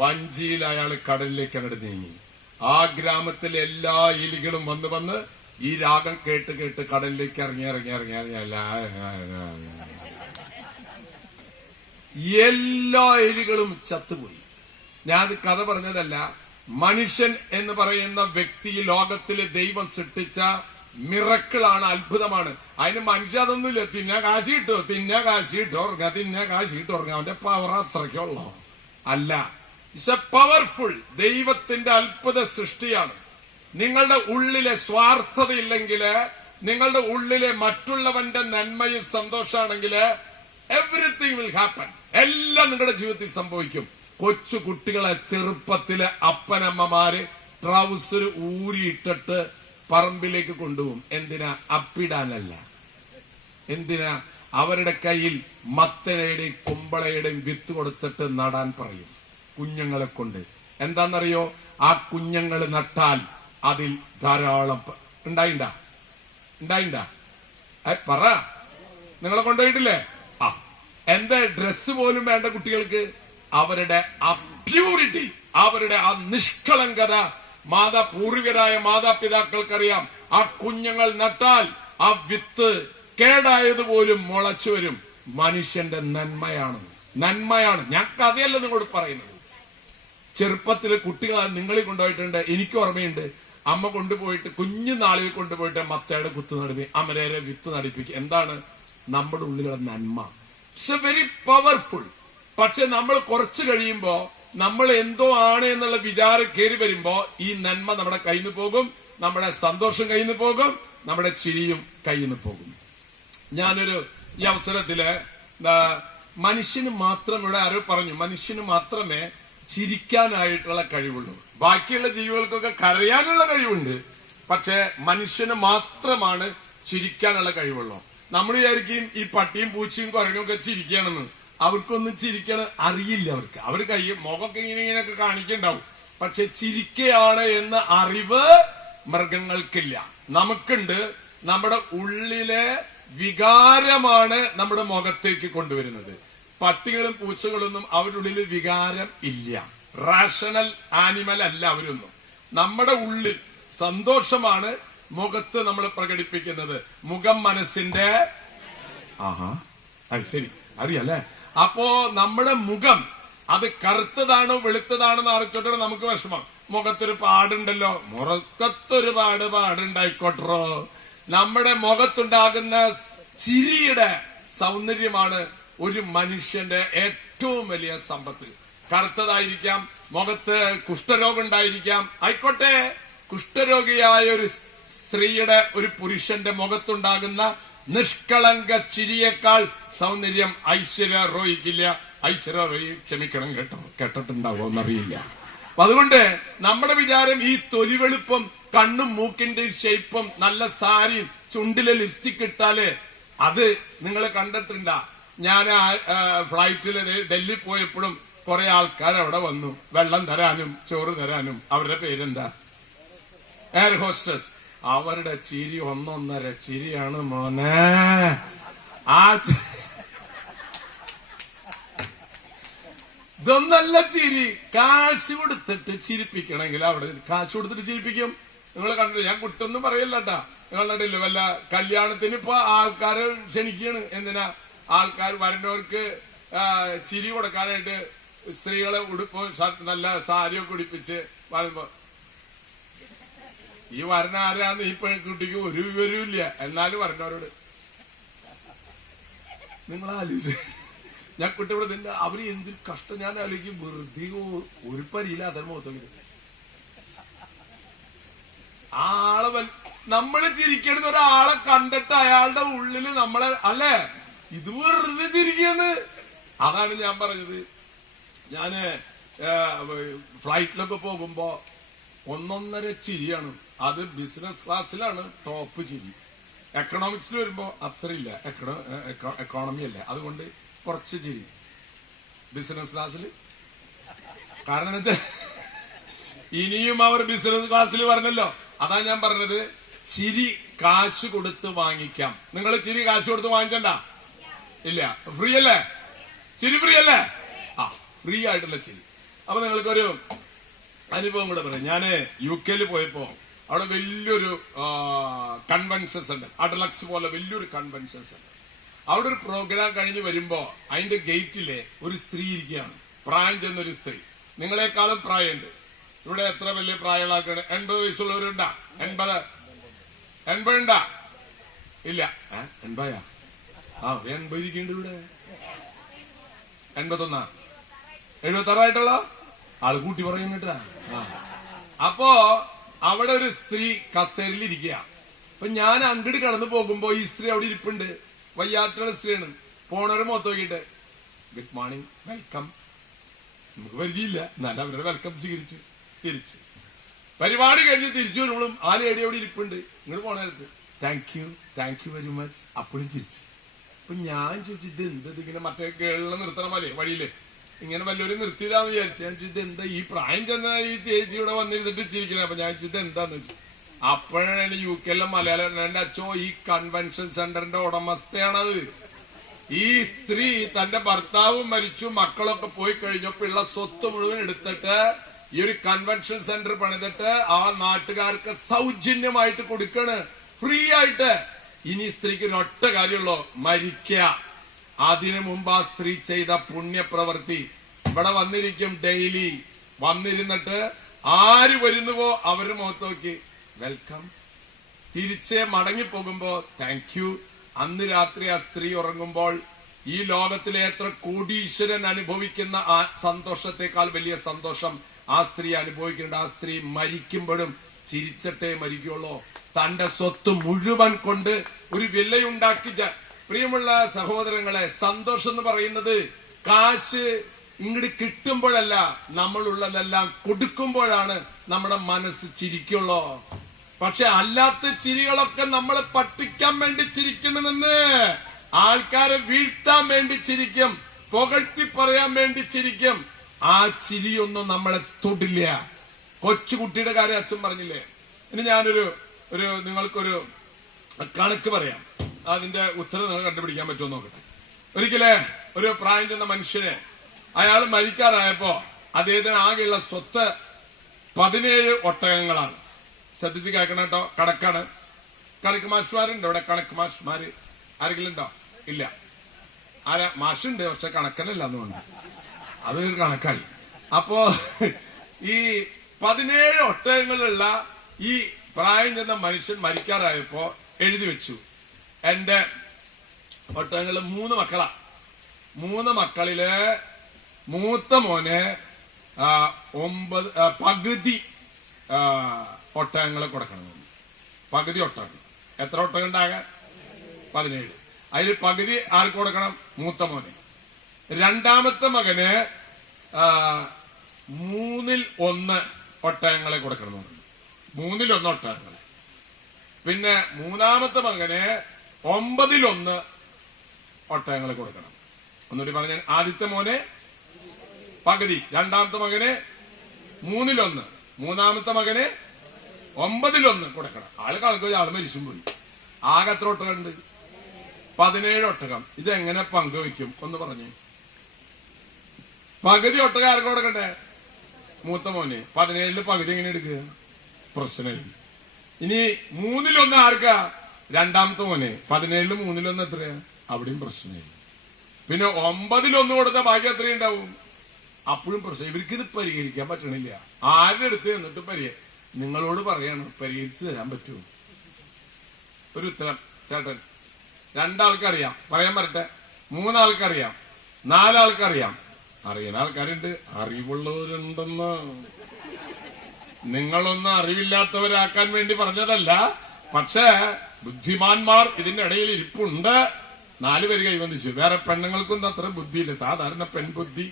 വഞ്ചിയിൽ അയാള് കടലിലേക്ക് അങ്ങോട്ട് നീങ്ങി. ആ ഗ്രാമത്തിലെ എല്ലാ എലികളും വന്ന് ഈ രാഗം കേട്ട് കടലിലേക്ക് ഇറങ്ങി എല്ലാ എലികളും ചത്തുപോയി. ഞാൻ കഥ പറഞ്ഞതല്ല. മനുഷ്യൻ എന്ന് പറയുന്ന വ്യക്തി ലോകത്തിലെ ദൈവം സൃഷ്ടിച്ച മിറക്കിളാണ്, അത്ഭുതമാണ്. അതിന് മനുഷ്യ അതൊന്നുമില്ല. തിന്ന കാശി കിട്ടോ ഉറങ്ങ അവന്റെ പവർ അത്രയ്ക്കുള്ളോ അല്ല. ഇറ്റ്സ് എ പവർഫുൾ ദൈവത്തിന്റെ അത്ഭുത സൃഷ്ടിയാണ്. നിങ്ങളുടെ ഉള്ളിലെ സ്വാർത്ഥതയില്ലെങ്കിൽ, നിങ്ങളുടെ ഉള്ളിലെ മറ്റുള്ളവന്റെ നന്മയും സന്തോഷമാണെങ്കിൽ എവറിത്തിങ് വിൽ ഹാപ്പൻ. എല്ലാം നിങ്ങളുടെ ജീവിതത്തിൽ സംഭവിക്കും. കൊച്ചു കുട്ടികളെ ചെറുപ്പത്തിലെ അപ്പനമ്മമാര് ട്രൗസർ ഊരിയിട്ടിട്ട് പറമ്പിലേക്ക് കൊണ്ടുപോകും. എന്തിനാ? അപ്പിടാനല്ല. എന്തിനാ? അവരുടെ കയ്യിൽ മത്തഴയുടെയും കുമ്പളയുടെയും വിത്ത് കൊടുത്തിട്ട് നടാൻ പറയും കുഞ്ഞുങ്ങളെ കൊണ്ട്. എന്താണെന്നറിയോ? ആ കുഞ്ഞുങ്ങൾ നട്ടാൽ അതിൽ ധാരാളം ഉണ്ടായിണ്ടാ പറ. നിങ്ങളെ കൊണ്ടുപോയിട്ടില്ലേ? എന്താ ഡ്രസ് പോലും വേണ്ട കുട്ടികൾക്ക്. അവരുടെ ആ പ്യൂരിറ്റി, അവരുടെ ആ നിഷ്കളങ്കത പൂർവികരായ മാതാപിതാക്കൾക്കറിയാം. ആ കുഞ്ഞുങ്ങൾ നട്ടാൽ ആ വിത്ത് കേടായതുപോലും മുളച്ചു വരും. മനുഷ്യന്റെ നന്മയാണ്. ഞാൻ കഥയല്ല നിങ്ങളോട് പറയുന്നത്. ചെറുപ്പത്തില് കുട്ടികളെ നിങ്ങളിൽ കൊണ്ടുപോയിട്ടുണ്ട്. എനിക്ക് ഓർമ്മയുണ്ട്. അമ്മ കൊണ്ടുപോയിട്ട് കുഞ്ഞുനാളിൽ കൊണ്ടുപോയിട്ട് മത്തയുടെ കുത്ത് നടുപ്പി അമരേരെ വിത്ത് നടിപ്പിക്കുക. എന്താണ്? നമ്മുടെ ഉള്ളിലുള്ള നന്മ. It's A very powerful. പക്ഷെ നമ്മൾ കുറച്ചു കഴിയുമ്പോ നമ്മൾ എന്തോ ആണ് എന്നുള്ള വിചാരം കയറി വരുമ്പോ ഈ നന്മ നമ്മുടെ കയ്യിൽ നിന്ന് പോകും, നമ്മുടെ സന്തോഷം കയ്യിൽ നിന്ന് പോകും, നമ്മുടെ ചിരിയും കയ്യിൽ നിന്ന് പോകും. ഞാനൊരു ഈ അവസരത്തില് മനുഷ്യന് മാത്രം, ഇവിടെ ആരോ പറഞ്ഞു, മനുഷ്യന് മാത്രമേ ചിരിക്കാനായിട്ടുള്ള കഴിവുള്ളൂ. ബാക്കിയുള്ള ജീവികൾക്കൊക്കെ കരയാനുള്ള കഴിവുണ്ട്. പക്ഷെ മനുഷ്യന് മാത്രമാണ് ചിരിക്കാനുള്ള കഴിവുള്ളൂ. നമ്മൾ വിചാരിക്കും ഈ പട്ടിയും പൂച്ചയും കുരങ്ങും ഒക്കെ ചിരിക്കുകയാണെന്ന്. അവർക്കൊന്നും ചിരിക്കണ അറിയില്ല. അവർ കൈ മുഖമൊക്കെ ഇങ്ങനെയൊക്കെ കാണിക്കുന്നുണ്ടാവും. പക്ഷെ ചിരിക്കയാണ് എന്ന അറിവ് മൃഗങ്ങൾക്കില്ല. നമുക്കുണ്ട്. നമ്മുടെ ഉള്ളിലെ വികാരമാണ് നമ്മുടെ മുഖത്തേക്ക് കൊണ്ടുവരുന്നത്. പട്ടികളും പൂച്ചകളൊന്നും അവരുള്ളിൽ വികാരം ഇല്ല. റാഷണൽ ആനിമൽ അല്ല അവരൊന്നും. നമ്മുടെ ഉള്ളിൽ സന്തോഷമാണ് മുഖത്ത് നമ്മൾ പ്രകടിപ്പിക്കുന്നത്. മുഖം മനസ്സിന്റെ അത് ശരി അറിയല്ലേ. അപ്പോ നമ്മുടെ മുഖം അത് കറുത്തതാണോ വെളുത്തതാണോ അറിച്ചോട്ടെ നമുക്ക് വിഷമം. മുഖത്തൊരു പാടുണ്ടല്ലോ, മുഖത്തൊരു പാടുണ്ടായിക്കോട്ടോ. നമ്മുടെ മുഖത്തുണ്ടാകുന്ന ചിരിയുടെ സൗന്ദര്യമാണ് ഒരു മനുഷ്യന്റെ ഏറ്റവും വലിയ സമ്പത്ത്. കറുത്തതായിരിക്കാം, മുഖത്ത് കുഷ്ഠരോഗം ഉണ്ടായിരിക്കാം, ആയിക്കോട്ടെ. കുഷ്ഠരോഗിയായ ഒരു സ്ത്രീയുടെ ഒരു പുരുഷന്റെ മുഖത്തുണ്ടാകുന്ന നിഷ്കളങ്ക ചിരിയേക്കാൾ സൗന്ദര്യം ഐശ്വര്യ റോയിക്കില്ല. ഐശ്വര്യ റോയി ക്ഷമിക്കണം കേട്ടോ, കേട്ടിട്ടുണ്ടാവോ എന്നറിയില്ല. അപ്പൊ അതുകൊണ്ട് നമ്മുടെ വിചാരം ഈ തൊലിവെളുപ്പം കണ്ണും മൂക്കിന്റെ ഷേപ്പും നല്ല സാരിയും ചുണ്ടിലെ ലിപ്സ്റ്റിക് ഇട്ടാല് അത് നിങ്ങൾ കണ്ടിട്ടുണ്ടാ. ഞാൻ ഫ്ലൈറ്റില് ഡൽഹി പോയപ്പോഴും കുറെ ആൾക്കാർ അവിടെ വന്നു വെള്ളം തരാനും ചോറ് തരാനും. അവരുടെ പേരെന്താ? Air hostess. അവരുടെ ചിരി ഒന്നൊന്നര ചിരിയാണ് മോനെ. ഇതൊന്നല്ല ചിരി. കാശ് കൊടുത്തിട്ട് ചിരിപ്പിക്കണമെങ്കിൽ അവിടെ കാശ് കൊടുത്തിട്ട് ചിരിപ്പിക്കും. നിങ്ങൾ കണ്ടിട്ട് ഞാൻ കുറ്റൊന്നും പറയല്ലട്ടാ. നിങ്ങൾ കണ്ടില്ല വല്ല കല്യാണത്തിന് ഇപ്പൊ ആൾക്കാരെ ക്ഷണിക്കാണ്. എന്തിനാ? ആൾക്കാർ വരുന്നവർക്ക് ചിരി കൊടുക്കാനായിട്ട് സ്ത്രീകളെ ഉടുപ്പ് നല്ല സാരിയൊക്കെ ഉടിപ്പിച്ച് വരുമ്പോ ഈ വരണ ആരാന്ന് ഈ പെൺകുട്ടിക്ക് ഒരു വിവരവും ഇല്ല. എന്നാലും വരണവരോട് നിങ്ങൾ ആലോചിച്ച് ഞാൻ കുട്ടിയോട് അവര് എന്തൊരു കഷ്ടം ഞാൻ ആലോചിക്കും. വെറുതെ ഒരു പരിയില്ല അതിന് മുഖത്തൊക്കെ ആളെ നമ്മള് ചിരിക്കണ ഒരാളെ കണ്ടിട്ട് അയാളുടെ ഉള്ളില് നമ്മളെ അല്ലേ ഇത് വെറുതെ ചിരിക്കുന്നു. അതാണ് ഞാൻ പറഞ്ഞത്. ഞാന് ഫ്ലൈറ്റിലൊക്കെ പോകുമ്പോ ഒന്നൊന്നര ചിരിയാണ്. അത് ബിസിനസ് ക്ലാസ്സിലാണ് ടോപ്പ് ചിരി. എക്കണോമിക്സിൽ വരുമ്പോ അത്രയില്ല. എക്കോണമി അല്ല, അതുകൊണ്ട് കുറച്ച് ചിരി ബിസിനസ് ക്ലാസ്സിൽ. കാരണം എന്താ വെച്ചാൽ ഇനിയും അവർ ബിസിനസ് ക്ലാസ്സിൽ പറഞ്ഞല്ലോ. അതാ ഞാൻ പറഞ്ഞത്, ചിരി കാശ് കൊടുത്ത് വാങ്ങിക്കാം. നിങ്ങൾ ചിരി കാശ് കൊടുത്ത് വാങ്ങിക്കണ്ട. ഇല്ല, ഫ്രീ അല്ലേ ചിരി? ഫ്രീ അല്ലേ? ഫ്രീ ആയിട്ടുള്ള ചിരി. അപ്പൊ നിങ്ങൾക്കൊരു അനുഭവം കൂടെ പറയാം. ഞാന് UK പോയപ്പോ അവിടെ വലിയൊരു കൺവെൻഷൻ സെന്റർ, അഡലക്സ് പോലെ വലിയൊരു കൺവെൻഷൻ സെന്റർ. അവിടെ ഒരു പ്രോഗ്രാം കഴിഞ്ഞ് വരുമ്പോ അതിന്റെ ഗേറ്റിലെ ഒരു സ്ത്രീ ഇരിക്കുകയാണ്. പ്രായം ചെന്നൊരു സ്ത്രീ. നിങ്ങളെക്കാളും പ്രായമുണ്ട്. ഇവിടെ എത്ര വലിയ പ്രായമുള്ള ആൾക്കാണ്? 80 വയസ്സുള്ളവരുണ്ടാ? 80 ഉണ്ടാ? ഇല്ല, 80 80 ഇരിക്കുന്നുണ്ട് ഇവിടെ. 81 76 ആള് കൂട്ടി പറയും കേട്ടാ. അപ്പോ അവിടെ ഒരു സ്ത്രീ കസേരയിൽ ഇരിക്കുക. അപ്പൊ ഞാൻ അങ്ങോട്ട് കടന്നു പോകുമ്പോ ഈ സ്ത്രീ അവിടെ ഇരിപ്പുണ്ട്. വയ്യാത്തുള്ള സ്ത്രീയാണ്. പോണവരെ മുഖത്ത് നോക്കിയിട്ട് ഗുഡ് മോർണിംഗ്, വെൽക്കം. നമുക്ക് പരിചയമില്ല, എന്നാലും അവരുടെ വെൽക്കം സ്വീകരിച്ചു ചിരിച്ച്. പരിപാടി കഴിഞ്ഞ് തിരിച്ചു വരുമ്പോഴും ആ ലേഡി അവിടെ ഇരിപ്പുണ്ട്. ഇങ്ങോട്ട് പോണ നേരത്ത് താങ്ക് യു വെരി മച്ച്. അപ്പോഴും ചിരിച്ചു. അപ്പൊ ഞാൻ ചോദിച്ചു ഇത് എന്തത് ഇങ്ങനെ മറ്റേ കേളിനെ നിർത്തണ പോലെ വഴിയില് ഇങ്ങനെ വല്ലവരും നിർത്തിയതാന്ന് വിചാരിച്ചു. ഞാൻ ചോദിച്ചത് എന്താ ഈ പ്രായം ചെന്ന ഈ ചേച്ചി ഇവിടെ വന്നിരുന്നിട്ട് ചിരിക്കണേ. അപ്പൊ ഞാൻ ചോദിച്ചത് എന്താന്ന് വെച്ചു. അപ്പോഴാണ് UK മലയാളം എന്റെ അച്ഛോ ഈ കൺവെൻഷൻ സെന്ററിന്റെ ഉടമസ്ഥയാണത്. ഈ സ്ത്രീ തന്റെ ഭർത്താവും മരിച്ചു, മക്കളൊക്കെ പോയി കഴിഞ്ഞപ്പോ ഉള്ള സ്വത്ത് മുഴുവൻ എടുത്തിട്ട് ഈ ഒരു കൺവെൻഷൻ സെന്റർ പണിതിട്ട് ആ നാട്ടുകാർക്ക് സൗജന്യമായിട്ട് കൊടുക്കാണ്, ഫ്രീ ആയിട്ട്. ഇനി സ്ത്രീക്ക് ഒരൊറ്റ കാര്യമുള്ളൂ, മരിക്കുക. അതിനു മുമ്പ് ആ സ്ത്രീ ചെയ്ത പുണ്യപ്രവൃത്തി ഇവിടെ വന്നിരിക്കും. ഡെയിലി വന്നിരുന്നിട്ട് ആര് വരുന്നുവോ അവരുടെ മുഖത്ത് നോക്കി വെൽക്കം. തിരിച്ച് മടങ്ങിപ്പോകുമ്പോ താങ്ക് യു. അന്ന് രാത്രി ആ സ്ത്രീ ഉറങ്ങുമ്പോൾ ഈ ലോകത്തിലെ എത്ര കോടീശ്വരൻ അനുഭവിക്കുന്ന ആ സന്തോഷത്തെക്കാൾ വലിയ സന്തോഷം ആ സ്ത്രീ അനുഭവിക്കുന്നുണ്ട്. ആ സ്ത്രീ മരിക്കുമ്പോഴും ചിരിച്ചിട്ടേ മരിക്കുള്ളൂ. തന്റെ സ്വത്ത് മുഴുവൻ കൊണ്ട് ഒരു വിലയുണ്ടാക്കി. പ്രിയമുള്ള സഹോദരങ്ങളെ, സന്തോഷം എന്ന് പറയുന്നത് കാശ് ഇങ്ങോട്ട് കിട്ടുമ്പോഴല്ല, നമ്മളുള്ളതെല്ലാം കൊടുക്കുമ്പോഴാണ് നമ്മുടെ മനസ്സ് ചിരിക്കുള്ളൂ. പക്ഷെ അല്ലാത്ത ചിരികളൊക്കെ നമ്മളെ പറ്റിക്കാൻ വേണ്ടി ചിരിക്കണമെന്ന്, ആൾക്കാരെ വീഴ്ത്താൻ വേണ്ടി ചിരിക്കും. പുകഴ്ത്തി പറയാൻ വേണ്ടി ചിരിക്കും. ആ ചിരിയൊന്നും നമ്മളെ തൊടില്ല. കൊച്ചുകുട്ടിയുടെ കാര്യം അച്ഛൻ പറഞ്ഞില്ലേ. ഇനി ഞാനൊരു നിങ്ങൾക്കൊരു കണക്ക് പറയാം. അതിന്റെ ഉത്തരം നിങ്ങൾ കണ്ടുപിടിക്കാൻ പറ്റുമോ നോക്കട്ടെ. ഒരിക്കലേ ഒരു പ്രായം ചെന്ന മനുഷ്യന് അയാൾ മരിക്കാറായപ്പോ അദ്ദേഹത്തിന് ആകെയുള്ള സ്വത്ത് 17 ഒട്ടകങ്ങളാണ്. ശ്രദ്ധിച്ച് കേൾക്കണം കേട്ടോ. കണക്കാണ്. കണക്ക് മാഷ്മാരുണ്ടോ ഇവിടെ? കണക്ക് മാഷ്മാര് ആരെങ്കിലും ഉണ്ടോ? ഇല്ല. മാഷുണ്ട്, പക്ഷെ കണക്കനല്ല എന്നുകൊണ്ട് അതൊരു കണക്കായി. അപ്പോ ഈ 17 ഒട്ടകങ്ങളുള്ള ഈ പ്രായം ചെന്ന മനുഷ്യൻ മരിക്കാറായപ്പോ എഴുതി വെച്ചു, എന്റെ ഒട്ടകങ്ങള് 3 മക്കളാ. 3 മക്കളില് മൂത്ത മോന് 9 ഒട്ടകങ്ങളെ കൊടുക്കണം. പകുതി ഒട്ടകം. എത്ര ഒട്ടകം ഉണ്ടാകാൻ? 17. അതിൽ പകുതി ആർക്ക് കൊടുക്കണം? മൂത്ത മോന്. രണ്ടാമത്തെ മകന് 1/3 ഒട്ടകങ്ങളെ കൊടുക്കണം. 1/3 ഒട്ടകങ്ങളെ. പിന്നെ മൂന്നാമത്തെ മകന് 9/1 ഒട്ടകങ്ങളെ കൊടുക്കണം. ഒന്നുകൂടി പറഞ്ഞ, ആദ്യത്തെ മോന് പകുതി, രണ്ടാമത്തെ മകന് 1/3, മൂന്നാമത്തെ മകന് 9/1 കൊടുക്കണം. ആള് കണക്ക് ആള് മരിച്ചും പോയി. ആകെ എത്ര ഒട്ടകമുണ്ട്? 17 ഒട്ടകം. ഇതെങ്ങനെ പങ്കുവെക്കും ഒന്ന് പറഞ്ഞു. പകുതി ഒട്ടകം ആർക്ക് കൊടുക്കണ്ടേ? മൂത്ത മോന്. 17 പകുതി എങ്ങനെ എടുക്കുക? പ്രശ്നമില്ല. ഇനി 1/3 ആർക്കാ? രണ്ടാമത്തെ മോനെ. 17 3/1 എത്രയാ? അവിടെയും പ്രശ്നമില്ല. പിന്നെ 9/1 കൊടുത്ത ബാക്കി എത്രയുണ്ടാവും? അപ്പോഴും പ്രശ്നം. ഇവർക്കിത് പരിഹരിക്കാൻ പറ്റണില്ല. ആരുടെ അടുത്ത് എന്നിട്ട് നിങ്ങളോട് പറയാണ്, പരിഹരിച്ചു തരാൻ പറ്റുമോ? ഒരു ഉത്തരം ചേട്ടൻ. 2 ആൾക്കറിയാം, പറയാൻ വരട്ടെ. 3 ആൾക്കറിയാം, 4 ആൾക്കറിയാം. അറിയുന്ന ആൾക്കാരുണ്ട്, അറിവുള്ളവരുണ്ടെന്ന്. നിങ്ങളൊന്നും അറിവില്ലാത്തവരാക്കാൻ വേണ്ടി പറഞ്ഞതല്ല. പക്ഷേ ബുദ്ധിമാന്മാർ ഇതിന്റെ ഇടയിൽ ഇരിപ്പുണ്ട്. 4 പേര് കൈവന്നിച്ചു. വേറെ പെണ്ണുങ്ങൾക്കൊന്നും അത്ര ബുദ്ധിയില്ല. സാധാരണ പെൺബുദ്ധി.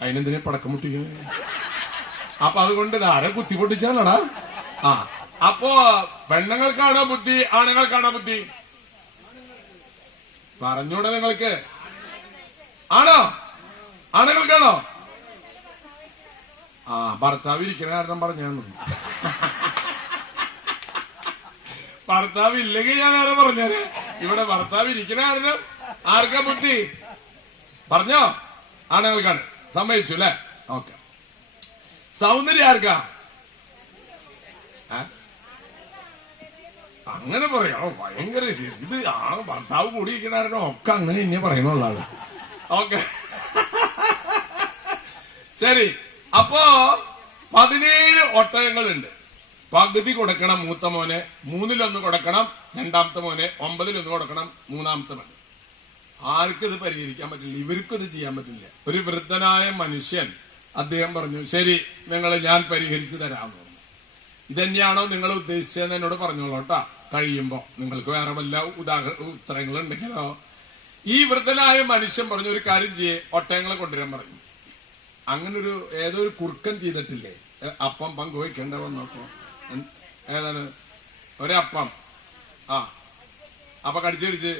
അതിനെന്തിനെ പടക്കം മുട്ടിക്കുന്നത്? അപ്പൊ അതുകൊണ്ട് ആരെ കുത്തി പൊട്ടിച്ചാലടാ. അപ്പോ പെണ്ണുങ്ങൾക്കാണോ ബുദ്ധി, ആണുങ്ങൾക്കാണോ ബുദ്ധി? പറഞ്ഞൂടെ നിങ്ങൾക്ക്? ആണോ? ആണുങ്ങൾക്കാണോ? ഭർത്താവ് ഇരിക്കണ കാരണം പറഞ്ഞു. ഭർത്താവ് ഇല്ലെങ്കിൽ ഞാൻ വേറെ പറഞ്ഞേനെ. ഇവിടെ ഭർത്താവ് ഇരിക്കണ കാരണം ആർക്കാ ബുദ്ധി? പറഞ്ഞോ? ആണുങ്ങൾക്കാണ്. സമ്മതിച്ചു അല്ലെ? ഓക്കെ. സൗന്ദര്യം ആർക്കാ? അങ്ങനെ പറയാം. ഭയങ്കര ഇത് ഭർത്താവ് കൂടി ഇരിക്കണ കാരണം ഒക്കെ അങ്ങനെ ഇന്നെ പറയണുള്ള ആള്. ഓക്കെ, ശരി. അപ്പോ 17 ഒട്ടകങ്ങളുണ്ട്. പകുതി കൊടുക്കണം മൂത്ത മോനെ, 3/1 കൊടുക്കണം രണ്ടാമത്തെ മോനെ, 9/1 കൊടുക്കണം മൂന്നാമത്തെ മോനെ. ആർക്കിത് പരിഹരിക്കാൻ പറ്റില്ല. ഇവർക്കിത് ചെയ്യാൻ പറ്റില്ല. ഒരു വൃദ്ധനായ മനുഷ്യൻ അദ്ദേഹം പറഞ്ഞു, ശരി ഞാൻ പരിഹരിച്ചു തരാമെന്ന് പറഞ്ഞു. ഇതന്നെയാണോ നിങ്ങൾ ഉദ്ദേശിച്ചതെന്ന് എന്നോട് പറഞ്ഞോളൂ കേട്ടാ. കഴിയുമ്പോ നിങ്ങൾക്ക് വേറെ വല്ല ഉത്തരങ്ങൾ ഉണ്ടെങ്കിലോ. ഈ വൃദ്ധനായ മനുഷ്യൻ പറഞ്ഞു, ഒരു കാര്യം ചെയ്യേ, ഒട്ടകങ്ങളെ കൊണ്ടുവരാൻ പറഞ്ഞു. അങ്ങനൊരു ഏതോ ഒരു കുറുക്കൻ ചെയ്തിട്ടില്ലേ, അപ്പം പങ്കുവയ്ക്കേണ്ട വന്നപ്പോ ഏതാണ് ഒരപ്പം. അപ്പൊ കടിച്ചു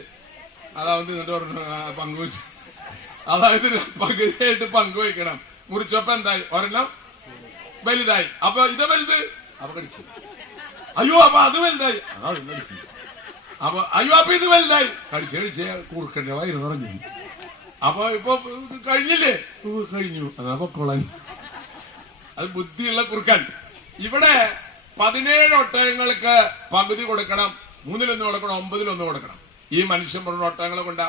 അതാവുന്ന എന്നിട്ട് പറഞ്ഞു പങ്കുവെച്ച്. അതായത് പകുതിയായിട്ട് പങ്കുവയ്ക്കണം. മുറിച്ചപ്പോ എന്തായി? ഒരെണ്ണം വലുതായി. അപ്പൊ ഇത് വലുത്. അപ്പൊ കടിച്ചു. അയ്യോ, അപ്പൊ അത് വലുതായി. കടിച്ചു. അപ്പൊ അയ്യോ, അപ്പൊ ഇത് വലുതായി. കടിച്ച് കുറുക്കന്റെ വയറ് പറഞ്ഞു. അപ്പൊ ഇപ്പൊ കഴിഞ്ഞില്ലേ? കഴിഞ്ഞു. അതാ പൊക്കോളാൻ. അത് ബുദ്ധിയുള്ള കുറുക്കൻ. ഇവിടെ 17 ഒട്ടകങ്ങൾക്ക് പകുതി കൊടുക്കണം, 3/1 കൊടുക്കണം, 9/1 കൊടുക്കണം. ഈ മനുഷ്യൻ പറഞ്ഞ ഒട്ടകങ്ങളെ കൊണ്ടാ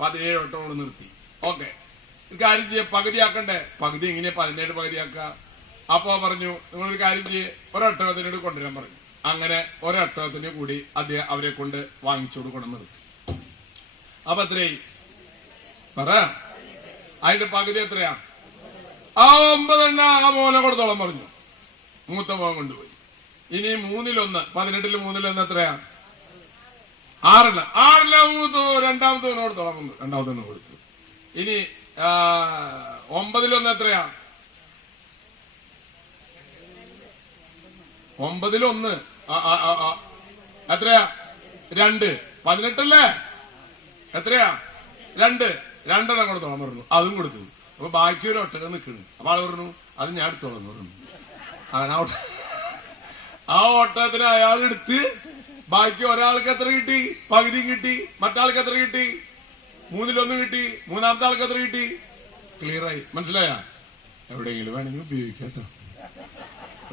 17 ഒട്ടകങ്ങൾ നിർത്തി. ഓക്കെ, കാര്യം ചെയ്യ, പകുതിയാക്കണ്ടേ? പകുതി ഇങ്ങനെ 17 പകുതിയാക്ക. അപ്പോ പറഞ്ഞു, നിങ്ങളൊരു കാര്യം ചെയ്യേ, ഒരൊട്ടകത്തിനോട് കൊണ്ടുവരാൻ പറഞ്ഞു. അങ്ങനെ ഒരൊട്ടകത്തിന് കൂടി അദ്ദേഹം അവരെ കൊണ്ട് വാങ്ങിച്ചു കൊടുക്കണം നിർത്തി. അപ്പൊ എത്രയായി പറ? അതിന്റെ പകുതി എത്രയാ? 9 ആ മോനെ കൊടുത്തോളം പറഞ്ഞു. മൂത്ത മോൻ കൊണ്ടുപോയി. ഇനി 3/1, 18 3/1 എത്രയാ? 6 മൂത്ത രണ്ടാമത്തെ കൊടുത്തോളം വന്നു. രണ്ടാമത്തെ കൊടുത്തു. ഇനി 9/1 എത്രയാ? 9/1 എത്രയാ? 2. 18 അല്ലേ? എത്രയാ? 2. 2 കൊടുത്തോളാൻ പറഞ്ഞു. അതും കൊടുത്തു. അപ്പൊ ബാക്കി ഒരു ഒട്ടകം നിൽക്കുന്നു. അപ്പൊ ആള് പറഞ്ഞു അത് ഞാൻ എടുത്തോളാം പറഞ്ഞു. അങ്ങനെ ആ ഒട്ടകത്തിന് അയാൾ എടുത്ത് ബാക്കി ഒരാൾക്ക് എത്ര കിട്ടി? പകുതിയും കിട്ടി. മറ്റാൾക്ക് എത്ര കിട്ടി? 1/3 കിട്ടി. മൂന്നാമത്തെ ആൾക്ക് എത്ര കിട്ടി? ക്ലിയറായി. മനസ്സിലായ? എവിടെയെങ്കിലും വേണമെങ്കിൽ ഉപയോഗിക്കാം കേട്ടോ.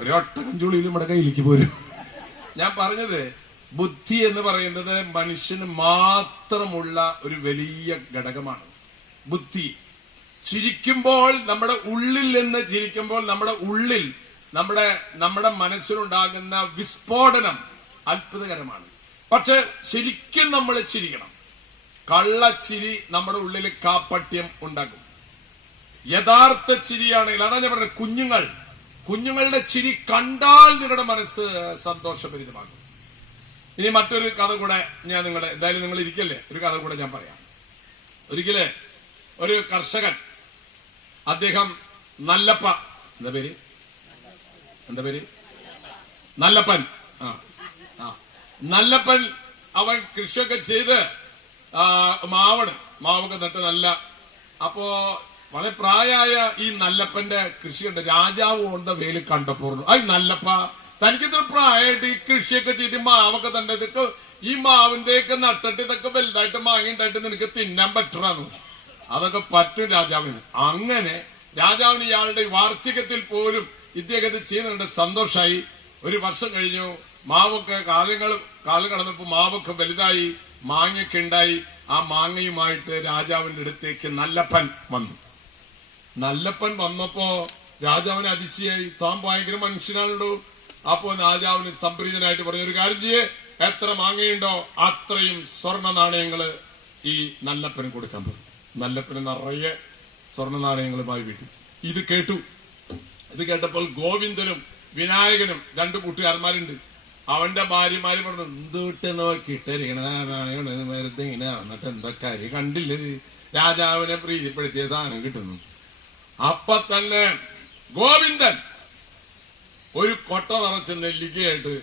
ഒരു ഒട്ടകം ചുളിയിൽ നമ്മുടെ കയ്യിലേക്ക് പോരും. ഞാൻ പറഞ്ഞത് ബുദ്ധി എന്ന് പറയുന്നത് മനുഷ്യന് മാത്രമുള്ള ഒരു വലിയ ഘടകമാണ്. ബുദ്ധി ചിരിക്കുമ്പോൾ നമ്മുടെ ഉള്ളിൽ നിന്ന് ചിരിക്കുമ്പോൾ നമ്മുടെ ഉള്ളിൽ നമ്മുടെ മനസ്സിലുണ്ടാകുന്ന വിസ്ഫോടനം അത്ഭുതകരമാണ്. പക്ഷെ ശരിക്കും നമ്മൾ ചിരിക്കണം. കള്ളച്ചിരി നമ്മുടെ ഉള്ളിൽ കാപ്പട്യം ഉണ്ടാക്കും. യഥാർത്ഥ ചിരിയാണെങ്കിൽ അതാ ഞാൻ പറഞ്ഞത്, കുഞ്ഞുങ്ങളുടെ ചിരി കണ്ടാൽ നിങ്ങളുടെ മനസ്സ് സന്തോഷഭരിതമാകും. ഇനി മറ്റൊരു കഥ കൂടെ ഞാൻ എന്തായാലും നിങ്ങൾ ഇരിക്കല്ലേ, ഒരു കഥ കൂടെ ഞാൻ പറയാം. ഒരിക്കല് ഒരു കർഷകൻ, അദ്ദേഹം നല്ലപ്പ, എന്താ പേര് നല്ലപ്പൻ. നല്ലപ്പൻ അവൻ കൃഷിയൊക്കെ ചെയ്ത് മാവൊക്കെ നട്ട് അപ്പോ വളരെ പ്രായമായ ഈ നല്ലപ്പന്റെ കൃഷിയുണ്ട്. രാജാവ് കൊണ്ട വേല് കണ്ടപ്പോ നല്ലപ്പ തനിക്കിത്ര പ്രായമായിട്ട് ഈ കൃഷിയൊക്കെ ചെയ്ത് മാവൊക്കെ തന്നെ ഇതൊക്കെ ഈ മാവിന്റെയൊക്കെ നട്ടിട്ട് ഇതൊക്കെ വലുതായിട്ട് മാങ്ങിണ്ടായിട്ട് നിനക്ക് തിന്നാൻ പറ്റണമെന്ന്. അതൊക്കെ പറ്റും രാജാവിന്. അങ്ങനെ രാജാവിന് ഇയാളുടെ വാർഷികത്തിൽ പോലും ഇദ്ദേഹത്തെ ചെയ്യുന്നുണ്ട്. സന്തോഷായി. ഒരു വർഷം കഴിഞ്ഞു. മാവൊക്കെ കാലം കടന്നപ്പോ മാവൊക്കെ വലുതായി, മാങ്ങയൊക്കെ ഉണ്ടായി. ആ മാങ്ങയുമായിട്ട് രാജാവിന്റെ അടുത്തേക്ക് നല്ലപ്പൻ വന്നു. നല്ലപ്പൻ വന്നപ്പോ രാജാവിന് അതിശയായി. താൻ ഭയങ്കര മനുഷ്യനാണല്ലോ. അപ്പോ രാജാവിന് സംപ്രീതനായിട്ട് പറഞ്ഞു, ഒരു കാര്യം ചെയ്യേ, എത്ര മാങ്ങയുണ്ടോ അത്രയും സ്വർണ്ണ നാണയങ്ങള് ഈ നല്ലപ്പന് കൊടുക്കാൻ പറഞ്ഞു. നല്ലപ്പന് നിറയെ സ്വർണ്ണ നാണയങ്ങളുമായി വീട്ടിൽ. ഇത് കേട്ടപ്പോൾ ഗോവിന്ദനും വിനായകനും 2 കൂട്ടുകാരന്മാരുണ്ട്. അവന്റെ ഭാര്യമാര് പറഞ്ഞു, എന്തോട്ട് നോക്കിയിട്ടിരിക്കണ വെറുതെ ഇങ്ങനെ വന്നിട്ട് എന്താ കാര്യം കണ്ടില്ലേ, രാജാവിനെ പ്രീതിപ്പെടുത്തിയ സാധനം കിട്ടുന്നു. അപ്പൊ തന്നെ ഗോവിന്ദൻ ഒരു കൊട്ട നിറച്ച് നെല്ലിക്കയായിട്ട്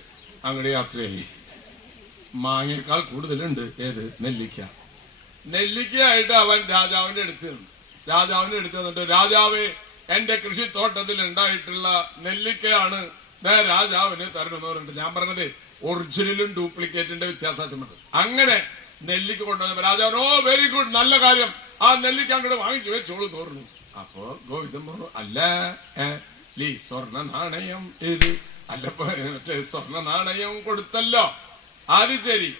അങ്ങോട്ട് യാത്രയായി. മാങ്ങയേക്കാൾ കൂടുതലുണ്ട് നെല്ലിക്കയായിട്ട് അവൻ രാജാവിന്റെ അടുത്ത് നിന്നിട്ട്, രാജാവേ, എന്റെ കൃഷിത്തോട്ടത്തിൽ ഉണ്ടായിട്ടുള്ള നെല്ലിക്കയാണ് രാജാവിന് തരണമെന്ന് പറഞ്ഞിട്ട്. ഞാൻ പറഞ്ഞത് ഒറിജിനലും ഡ്യൂപ്ലിക്കേറ്റിന്റെ വ്യത്യാസം. അങ്ങനെ നെല്ലിക്ക കൊണ്ടുവന്നപ്പോ രാജാവിന്, ഓ വെരി ഗുഡ്, നല്ല കാര്യം, ആ നെല്ലിക്ക അങ്ങോട്ട് വാങ്ങിച്ചു വെച്ചോളൂ തോറുന്നു. അപ്പോ ഗോവിന്ദൻ പറഞ്ഞു, അല്ല സ്വർണ്ണ നാണയം സ്വർണ്ണ നാണയം കൊടുത്തല്ലോ, അത് ശരി,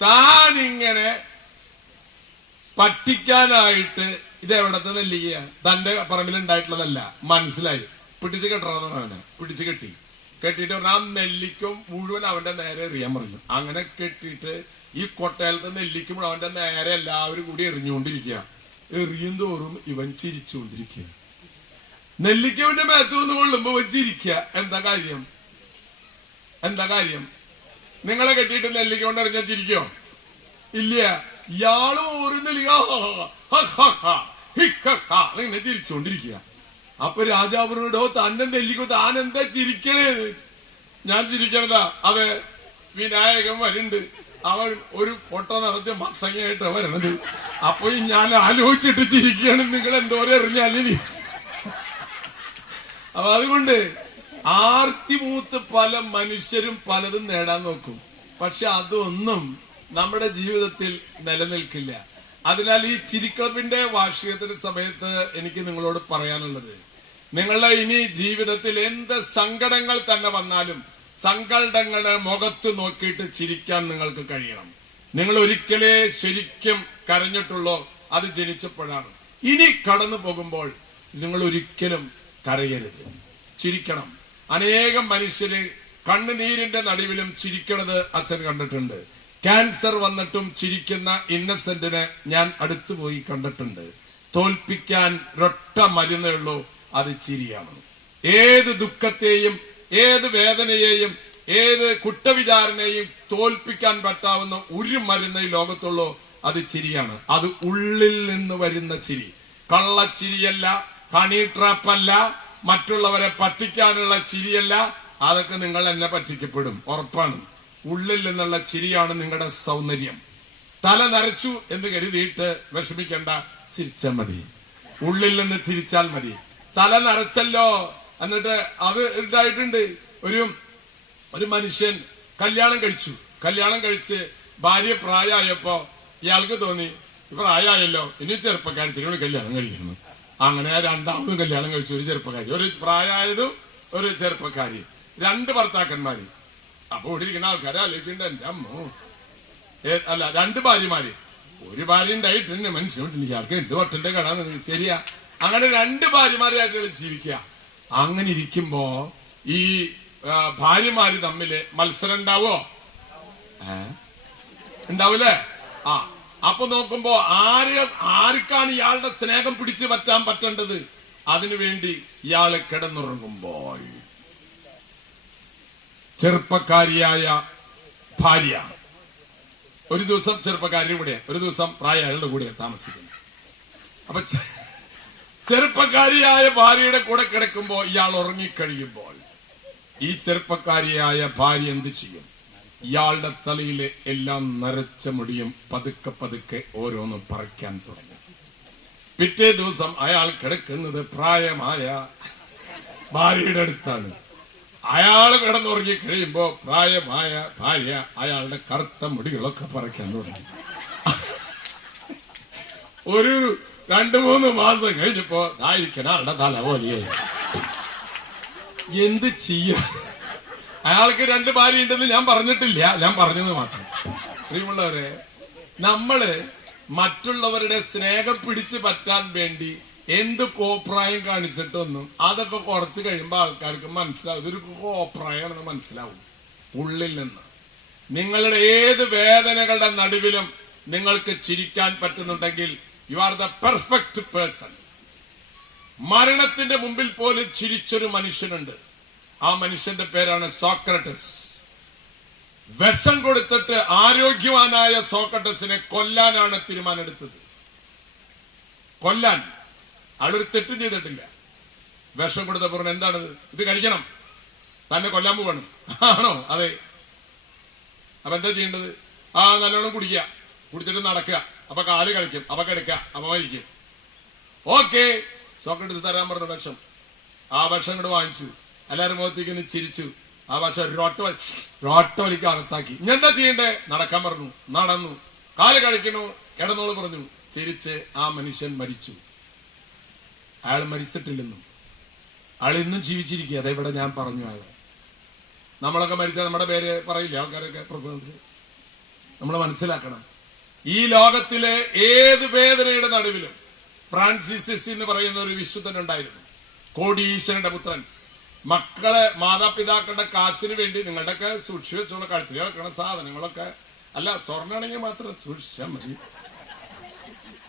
താനിങ്ങനെ പറ്റിക്കാനായിട്ട് ഇതെവിടത്തെ നെല്ലിക്ക, തന്റെ പറമ്പിലുണ്ടായിട്ടുള്ളതല്ല, മനസ്സിലായി, പിടിച്ചു കെട്ടണമെന്നാണ്. പിടിച്ചു കെട്ടിയിട്ട് ആ നെല്ലിക്കും മുഴുവൻ അവന്റെ നേരെ എറിയാൻ പറഞ്ഞു. അങ്ങനെ കെട്ടിയിട്ട് ഈ കൊട്ടയിലത്തെ നെല്ലിക്കും അവന്റെ നേരെ എല്ലാവരും കൂടി എറിഞ്ഞുകൊണ്ടിരിക്കുക. എറിയും തോറും ഇവൻ ചിരിച്ചുകൊണ്ടിരിക്കുക. നെല്ലിക്കവന്റെ മേത്ത് വന്ന് കൊള്ളുമ്പോ ഇവൻ ചിരിക്കുക. എന്താ കാര്യം? നിങ്ങളെ കെട്ടിയിട്ട് നെല്ലിക്ക കൊണ്ട് എറിഞ്ഞാൽ ചിരിക്കോ? ഇല്ല. ഇയാള് ഓരോ നെല്ലിക്ക ഇങ്ങനെ ചിരിച്ചുകൊണ്ടിരിക്കുക. അപ്പൊ രാജാവിനോടോ, തന്നെ നെല്ലിക്കോ, താൻ എന്താ ചിരിക്കണേ? ഞാൻ ചിരിക്കണതാ, അതെ, വിനായകൻ വരുന്നുണ്ട്, അവൻ ഒരു കൊട്ട നിറച്ച മത്തങ്ങയായിട്ട് വരണത്. അപ്പൊ ഞാൻ ആലോചിച്ചിട്ട് ചിരിക്കുകയാണ്, നിങ്ങൾ എന്തോരം എറിഞ്ഞാലിനി. അപ്പൊ അതുകൊണ്ട് ആർത്തിമൂത്ത് പല മനുഷ്യരും പലതും നേടാൻ നോക്കും. പക്ഷെ അതൊന്നും നമ്മുടെ ജീവിതത്തിൽ നിലനിൽക്കില്ല. അതിനാൽ ഈ ചിരിക്ലബിന്റെ വാർഷികത്തിന്റെ സമയത്ത് എനിക്ക് നിങ്ങളോട് പറയാനുള്ളത്, നിങ്ങളുടെ ഇനി ജീവിതത്തിൽ എന്ത് സങ്കടങ്ങൾ തന്നെ വന്നാലും സങ്കടങ്ങളെ മുഖത്ത് നോക്കിയിട്ട് ചിരിക്കാൻ നിങ്ങൾക്ക് കഴിയണം. നിങ്ങൾ ഒരിക്കലേ ശരിക്കും കരഞ്ഞിട്ടുള്ളോ? അത് ജനിച്ചപ്പോഴാണ്. ഇനി കടന്നു പോകുമ്പോൾ നിങ്ങൾ ഒരിക്കലും കരയരുത്, ചിരിക്കണം. അനേകം മനുഷ്യര് കണ്ണുനീരിന്റെ നടുവിലും ചിരിക്കണത് അച്ഛൻ കണ്ടിട്ടുണ്ട്. ക്യാൻസർ വന്നിട്ടും ചിരിക്കുന്ന ഇന്നസെന്റിനെ ഞാൻ അടുത്തുപോയി കണ്ടിട്ടുണ്ട്. തോൽപ്പിക്കാൻ ഒരൊറ്റ മരുന്നേ ഉള്ളൂ, അത് ചിരിയാണ്. ഏത് ദുഃഖത്തെയും, ഏത് വേദനയെയും, ഏത് കുറ്റവിചാരനെയും തോൽപ്പിക്കാൻ പറ്റാവുന്ന ഒരു മരുന്ന് ഈ ലോകത്തുള്ളൂ, അത് ചിരിയാണ്. അത് ഉള്ളിൽ നിന്ന് വരുന്ന ചിരി, കള്ളച്ചിരിയല്ല, ഹണി ട്രാപ്പല്ല, മറ്റുള്ളവരെ പറ്റിക്കാനുള്ള ചിരിയല്ല. അതൊക്കെ നിങ്ങൾ എന്നെ പറ്റിക്കപ്പെടും, ഉറപ്പാണ്. ഉള്ളിൽ നിന്നുള്ള ചിരിയാണ് നിങ്ങളുടെ സൗന്ദര്യം. തല നരച്ചു എന്ന് കരുതിയിട്ട് വിഷമിക്കേണ്ട. ചിരിച്ചാൽ മതി, ഉള്ളിൽ നിന്ന് ചിരിച്ചാൽ മതി. തല നരച്ചല്ലോ. എന്നിട്ട് അത് ഉണ്ടായിട്ടുണ്ട്. ഒരു മനുഷ്യൻ കല്യാണം കഴിച്ച് ഭാര്യ പ്രായമായപ്പോ ഇയാൾക്ക് തോന്നി പ്രായമായല്ലോ, ഇനി ചെറുപ്പക്കാരത്തിനോട് കല്യാണം കഴിക്കുന്നു. അങ്ങനെ രണ്ടാമതും കല്യാണം കഴിച്ചു. ഒരു ചെറുപ്പക്കാരി, ഒരു പ്രായമായതും ഒരു ചെറുപ്പക്കാരി, 2 ഭർത്താക്കന്മാര്. അപ്പൊ ഇവിടെ ഇരിക്കുന്ന ആൾക്കാരെ ആലോചിക്കണ്ട, എന്റെ അമ്മോ. അല്ല, 2 ഭാര്യമാര്. ഒരു ഭാര്യ ഉണ്ടായിട്ട് മനുഷ്യൻ ഇയാൾക്ക് എന്ത് വട്ടന്റെ കടാന്ന്. ശരിയാ, അങ്ങനെ 2 ഭാര്യമാരായിട്ട് ജീവിക്കുക. അങ്ങനെ ഇരിക്കുമ്പോ ഈ ഭാര്യമാര് തമ്മില് മത്സരം ഉണ്ടാവൂലേ? അപ്പൊ നോക്കുമ്പോ ആർക്കാണ് ഇയാളുടെ സ്നേഹം പിടിച്ചു പറ്റാൻ പറ്റേണ്ടത്? അതിനുവേണ്ടി ഇയാള് കിടന്നുറങ്ങുമ്പോൾ ചെറുപ്പക്കാരിയായ ഭാര്യ ഒരു ദിവസം ചെറുപ്പക്കാരുടെ കൂടെ, ഒരു ദിവസം പ്രായയാളുടെ കൂടെ താമസിക്കുന്നു. അപ്പൊ ചെറുപ്പക്കാരിയായ ഭാര്യയുടെ കൂടെ കിടക്കുമ്പോ ഇയാൾ ഉറങ്ങിക്കഴിയുമ്പോൾ ഈ ചെറുപ്പക്കാരിയായ ഭാര്യ എന്ത് ചെയ്യും? ഇയാളുടെ തലയിലെ എല്ലാം നരച്ച മുടിയും പതുക്കെ പതുക്കെ ഓരോന്ന് പറിക്കാൻ തുടങ്ങി. പിറ്റേ ദിവസം അയാൾ കിടക്കുന്നത് പ്രായമായ ഭാര്യയുടെ അടുത്താണ്. അയാൾ കിടന്നുറങ്ങി കഴിയുമ്പോ പ്രായമായ ഭാര്യ അയാളുടെ കറുത്ത മുടികളൊക്കെ പറിക്കാൻ തുടങ്ങി. ഒരു 2-3 മാസം കഴിഞ്ഞപ്പോ ആയിരിക്കണം ആളുടെ തല പോലെയായി. എന്ത് ചെയ്യാ? അയാൾക്ക് 2 ഭാര്യ ഉണ്ടെന്ന് ഞാൻ പറഞ്ഞിട്ടില്ല, ഞാൻ പറഞ്ഞത് മാത്രം. പ്രിയമുള്ളവരെ, നമ്മള് മറ്റുള്ളവരുടെ സ്നേഹം പിടിച്ചു പറ്റാൻ വേണ്ടി എന്ത് കോപ്രായം കാണിച്ചിട്ടൊന്നും അതൊക്കെ കുറച്ച് കഴിയുമ്പോ ആൾക്കാർക്ക് മനസ്സിലാവും ഇതൊരു കോപ്രായമാണെന്ന് മനസ്സിലാവും. ഉള്ളിൽ നിന്ന് നിങ്ങളുടെ ഏത് വേദനകളുടെ നടുവിലും നിങ്ങൾക്ക് ചിരിക്കാൻ പറ്റുന്നുണ്ടെങ്കിൽ you are the perfect person. മരണത്തിന്റെ മുമ്പിൽ പോലും ചിരിച്ചൊരു മനുഷ്യനുണ്ട്. ആ മനുഷ്യന്റെ പേരാണ് സോക്രട്ടസ്. വിഷം കൊടുത്തിട്ട് ആരോഗ്യവാനായ സോക്രട്ടസിനെ കൊല്ലാനാണ് തീരുമാനമെടുത്തത്. കൊല്ലാൻ ആളൊരു തെറ്റും ചെയ്തിട്ടില്ല. വിഷം കൊടുത്തപ്പോൾ എന്താണത്? ഇത് കഴിക്കണം, തന്നെ കൊല്ലാൻ പോവാണ്. ആണോ? അതെ. അപ്പൊ എന്താ ചെയ്യേണ്ടത്? നല്ലോണം കുടിക്കുക, കുടിച്ചിട്ട് നടക്കുക, അപ്പൊ കാല് കളിക്കും, അപ്പൊ കിടക്കുക, അപ്പൊ മരിക്കും. ഓക്കെ, സോക്രട്ടസ് തരാൻ പറഞ്ഞ വിഷം. ആ വിഷം ഇങ്ങോട്ട് വാങ്ങിച്ചു. എല്ലാവരും മുഖത്തേക്ക് ചിരിച്ചു. ആ വിഷം റോട്ട വലിക്ക് അകത്താക്കി. ഇനി എന്താ ചെയ്യണ്ടേ? നടക്കാൻ പറഞ്ഞു. നടന്നു. കാല് കഴിക്കണു, കിടന്നോളൂ പറഞ്ഞു. ചിരിച്ച് ആ മനുഷ്യൻ മരിച്ചു. അയാൾ മരിച്ചിട്ടില്ലെന്നും അയാൾ ഇന്നും ജീവിച്ചിരിക്കുക. അതെവിടെ ഞാൻ പറഞ്ഞു. അയാൾ നമ്മളൊക്കെ മരിച്ചാൽ നമ്മുടെ പേര് പറയില്ല ആൾക്കാരൊക്കെ പ്രസംഗത്തിൽ. നമ്മൾ മനസ്സിലാക്കണം, ഈ ലോകത്തിലെ ഏത് വേദനയുടെ നടുവിലും ഫ്രാൻസിസ് എന്ന് പറയുന്ന ഒരു വിശുദ്ധനുണ്ടായിരുന്നു. കോടീശ്വരന്റെ പുത്രൻ. മക്കളെ മാതാപിതാക്കളുടെ കാശിന് വേണ്ടി നിങ്ങളുടെയൊക്കെ സൂക്ഷിച്ചു വെച്ചുള്ള കഴുത്തിൽ വെക്കണ സാധനങ്ങളൊക്കെ, അല്ല സ്വർണ്ണാണെങ്കിൽ മാത്രം സൂക്ഷിച്ചാൽ മതി.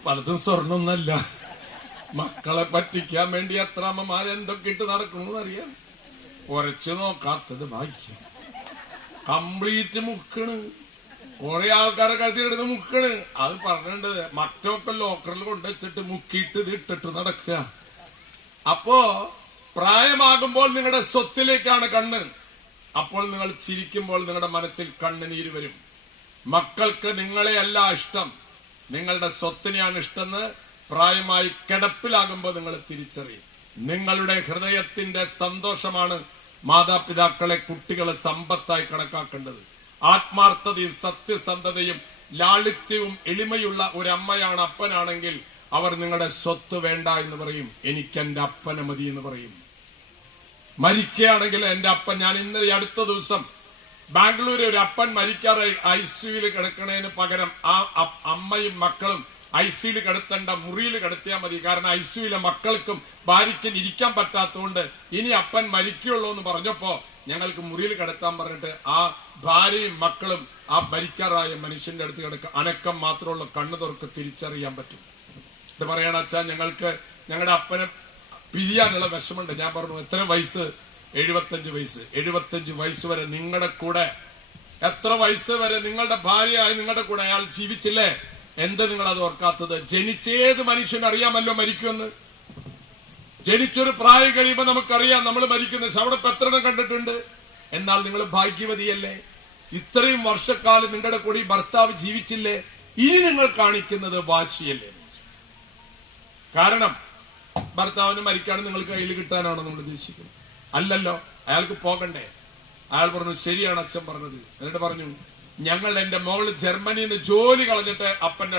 പലതും സ്വർണ്ണമൊന്നല്ല. മക്കളെ പറ്റിക്കാൻ വേണ്ടി എത്ര അമ്മമാരെന്തൊക്കെ ഇട്ട് നടക്കണമെന്ന് അറിയാം. ഉരച്ചു നോക്കാത്തത് ഭാഗ്യം. കംപ്ലീറ്റ് മുക്കണ്. കുറെ ആൾക്കാരെ കഴുത്തി കിടന്ന് മുക്കണ്. അത് പറഞ്ഞിട്ടുണ്ട്, മറ്റൊക്കെ ലോക്കറിൽ കൊണ്ടുവച്ചിട്ട് മുക്കിയിട്ട് ഇത് ഇട്ടിട്ട് നടക്കുക. അപ്പോ പ്രായമാകുമ്പോൾ നിങ്ങളുടെ സ്വത്തിലേക്കാണ് കണ്ണ്. അപ്പോൾ നിങ്ങൾ ചിരിക്കുമ്പോൾ നിങ്ങളുടെ മനസ്സിൽ കണ്ണുനീര് വരും. മക്കൾക്ക് നിങ്ങളെയല്ല ഇഷ്ടം, നിങ്ങളുടെ സ്വത്തിനെയാണ് ഇഷ്ടമെന്ന് പ്രായമായി കിടപ്പിലാകുമ്പോൾ നിങ്ങൾ തിരിച്ചറിയും. നിങ്ങളുടെ ഹൃദയത്തിന്റെ സന്തോഷമാണ് മാതാപിതാക്കളെ, കുട്ടികളെ സമ്പത്തായി കണക്കാക്കേണ്ടത്. ആത്മാർത്ഥതയും സത്യസന്ധതയും ലാളിത്യവും എളിമയുള്ള ഒരമ്മയാണ്, അപ്പനാണെങ്കിൽ അവർ നിങ്ങളുടെ സ്വത്ത് വേണ്ട എന്ന് പറയും. എനിക്കെന്റെ അപ്പനെ മതി എന്ന് പറയും. മരിക്കുകയാണെങ്കിൽ എന്റെ അപ്പൻ, ഞാൻ ഇന്നലെ അടുത്ത ദിവസം ബാംഗ്ലൂരിൽ ഒരു അപ്പൻ മരിക്കാറായി ICUവിൽ കിടക്കണതിന് പകരം ആ അമ്മയും മക്കളും ICUവിൽ കിടത്തേണ്ട മുറിയിൽ കിടത്തിയാൽ മതി. കാരണം ICUവിലെ മക്കൾക്കും ഭാര്യയ്ക്കും ഇരിക്കാൻ പറ്റാത്തതുകൊണ്ട് ഇനി അപ്പൻ മരിക്കുള്ളൂ എന്ന് പറഞ്ഞപ്പോ ഞങ്ങൾക്ക് മുറിയിൽ കിടത്താൻ പറഞ്ഞിട്ട് ആ ഭാര്യയും മക്കളും ആ മരിക്കാറായ മനുഷ്യന്റെ അടുത്ത് കിടക്കുക. അനക്കം മാത്രമുള്ള കണ്ണു തുറക്ക് തിരിച്ചറിയാൻ പറ്റും. ഇത് പറയണ അച്ഛാ, ഞങ്ങൾക്ക് ഞങ്ങളുടെ അപ്പനെ പിരിയാനുള്ള വിഷമുണ്ട്. ഞാൻ പറഞ്ഞു, എത്ര വയസ്സ്? 75 വയസ്സ്. 75 വയസ്സ് വരെ നിങ്ങളുടെ കൂടെ, എത്ര വയസ്സ് വരെ നിങ്ങളുടെ ഭാര്യയായി നിങ്ങളുടെ കൂടെ അയാൾ ജീവിച്ചില്ലേ? എന്താ നിങ്ങൾ അത് ഓർക്കാത്തത്? ജനിച്ചേത് മനുഷ്യൻ അറിയാമല്ലോ മരിക്കുമെന്ന്. ജനിച്ചൊരു പ്രായം കഴിയുമ്പോൾ നമുക്കറിയാം നമ്മൾ മരിക്കുന്ന. അവിടെ എത്രണ്ണം കണ്ടിട്ടുണ്ട്. എന്നാൽ നിങ്ങൾ ഭാഗ്യവതിയല്ലേ? ഇത്രയും വർഷക്കാലം നിങ്ങളുടെ കൂടി ഭർത്താവ് ജീവിച്ചില്ലേ? ഇനി നിങ്ങൾ കാണിക്കുന്നത് വാശിയല്ലേ? കാരണം ഭർത്താവിന് മരിക്കാണ് നിങ്ങൾക്ക് കയ്യിൽ കിട്ടാനാണോ നമ്മൾ ഉദ്ദേശിക്കുന്നത്? അല്ലല്ലോ. അയാൾക്ക് പോകണ്ടേ? അയാൾ പറഞ്ഞു ശരിയാണ് അച്ഛൻ പറഞ്ഞത്. എന്നിട്ട് പറഞ്ഞു ഞങ്ങൾ എന്റെ മകള് ജർമ്മനിയിൽ നിന്ന് ജോലി കളഞ്ഞിട്ട് അപ്പന്റെ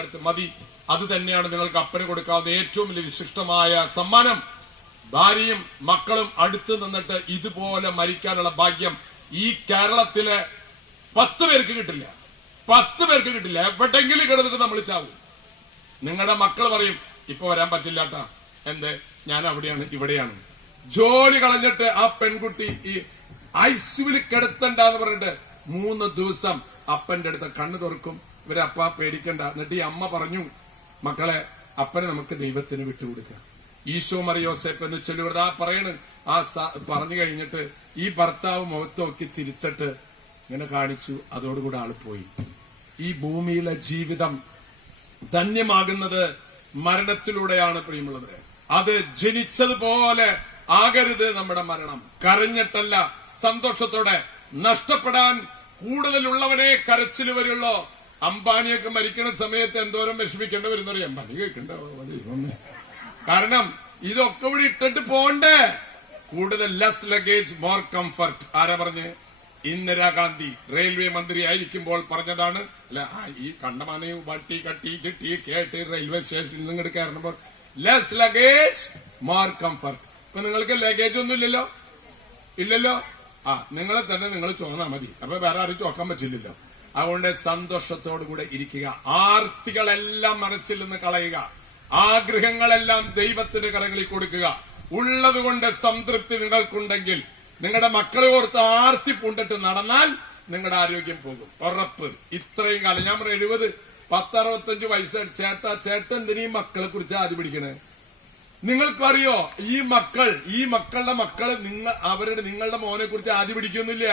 അടുത്ത് മതി. അത് തന്നെയാണ് നിങ്ങൾക്ക് അപ്പന് കൊടുക്കാവുന്ന ഏറ്റവും വലിയ വിശിഷ്ടമായ സമ്മാനം. ഭാര്യയും മക്കളും അടുത്ത് നിന്നിട്ട് ഇതുപോലെ മരിക്കാനുള്ള ഭാഗ്യം ഈ കേരളത്തിലെ 10 പേർക്ക് കിട്ടില്ല. 10 പേർക്ക് കിട്ടില്ല. എവിടെങ്കിലും കിടന്നിട്ട് നമ്മൾ ചാവും. നിങ്ങളുടെ മക്കൾ പറയും ഇപ്പൊ വരാൻ പറ്റില്ലാട്ടാ, എന്ത് ഞാൻ അവിടെയാണ് ഇവിടെയാണ്. ജോലി കളഞ്ഞിട്ട് ആ പെൺകുട്ടി ഈ ഐസിയുവിൽ കിടത്തണ്ടെന്ന് പറഞ്ഞിട്ട് 3 ദിവസം അപ്പന്റെ അടുത്ത് കണ്ണു തുറക്കും. ഇവരപ്പ പേടിക്കണ്ട. എന്നിട്ട് ഈ അമ്മ പറഞ്ഞു മക്കളെ അപ്പനെ നമുക്ക് ദൈവത്തിന് വിട്ടുകൊടുക്കാം. ഈശോ മറിയോസേപ്പ് എന്ന് ചൊല്ലുവർ ആ പറയണ്. ആ പറഞ്ഞു കഴിഞ്ഞിട്ട് ഈ ഭർത്താവ് മുഖത്ത് നോക്കി ചിരിച്ചിട്ട് ഇങ്ങനെ കാണിച്ചു. അതോടുകൂടെ ആള് പോയി. ഈ ഭൂമിയിലെ ജീവിതം ധന്യമാകുന്നത് മരണത്തിലൂടെയാണ് പ്രിയമുള്ളവരെ. അത് ജനിച്ചതുപോലെ ആകരുത് നമ്മുടെ മരണം. കരഞ്ഞിട്ടല്ല, സന്തോഷത്തോടെ. നഷ്ടപ്പെടാൻ കൂടുതലുള്ളവനെ കരച്ചിൽ വരുള്ളൂ. അംബാനിയൊക്കെ മരിക്കുന്ന സമയത്ത് എന്തോരം വിഷമിക്കേണ്ട വരുന്നറിയാം. അംബാനി കേൾക്കണ്ട. കാരണം ഇതൊക്കെ ഇവിടെ ഇട്ടിട്ട് പോണ്ടേ. കൂടുതൽ ലെസ് ലഗേജ് മോർ കംഫർട്ട്. ആരാ പറഞ്ഞ്? ഇന്ദിരാഗാന്ധി റെയിൽവേ മന്ത്രി ആയിരിക്കുമ്പോൾ പറഞ്ഞതാണ്. അല്ല ഈ കണ്ടമാനയും വട്ടി കട്ടി ചിട്ടി കേട്ട് റെയിൽവേ സ്റ്റേഷനിൽ നിങ്ങൾ കയറുമ്പോൾ ലെസ് ലഗേജ് മോർ കംഫർട്ട്. ഇപ്പൊ നിങ്ങൾക്ക് ലഗേജ് ഒന്നും ഇല്ലല്ലോ. നിങ്ങളെ തന്നെ നിങ്ങൾ ചോന്നാ മതി. അപ്പൊ വേറെ ആരും ചോക്കാൻ പറ്റില്ലല്ലോ. അതുകൊണ്ട് സന്തോഷത്തോടു കൂടെ ഇരിക്കുക. ആർത്തികളെല്ലാം മനസ്സിൽ നിന്ന് കളയുക. ആഗ്രഹങ്ങളെല്ലാം ദൈവത്തിന്റെ കരങ്ങളിൽ കൊടുക്കുക. ഉള്ളതുകൊണ്ട് സംതൃപ്തി നിങ്ങൾക്കുണ്ടെങ്കിൽ നിങ്ങളുടെ മക്കളെ ഓർത്ത് ആർത്തി പൂണ്ടിട്ട് നടന്നാൽ നിങ്ങളുടെ ആരോഗ്യം പോകും, ഉറപ്പ്. ഇത്രയും കാലം ഞാൻ പറഞ്ഞു 70, 10, 65 വയസ്സ് ചേട്ടൻ എന്തിനീ മക്കളെ കുറിച്ച് ആദ്യം പിടിക്കണേ? നിങ്ങൾക്കറിയോ ഈ മക്കളുടെ മക്കള് നിങ്ങളുടെ മോനെ കുറിച്ച് ആദ്യം പിടിക്കൊന്നുമില്ല.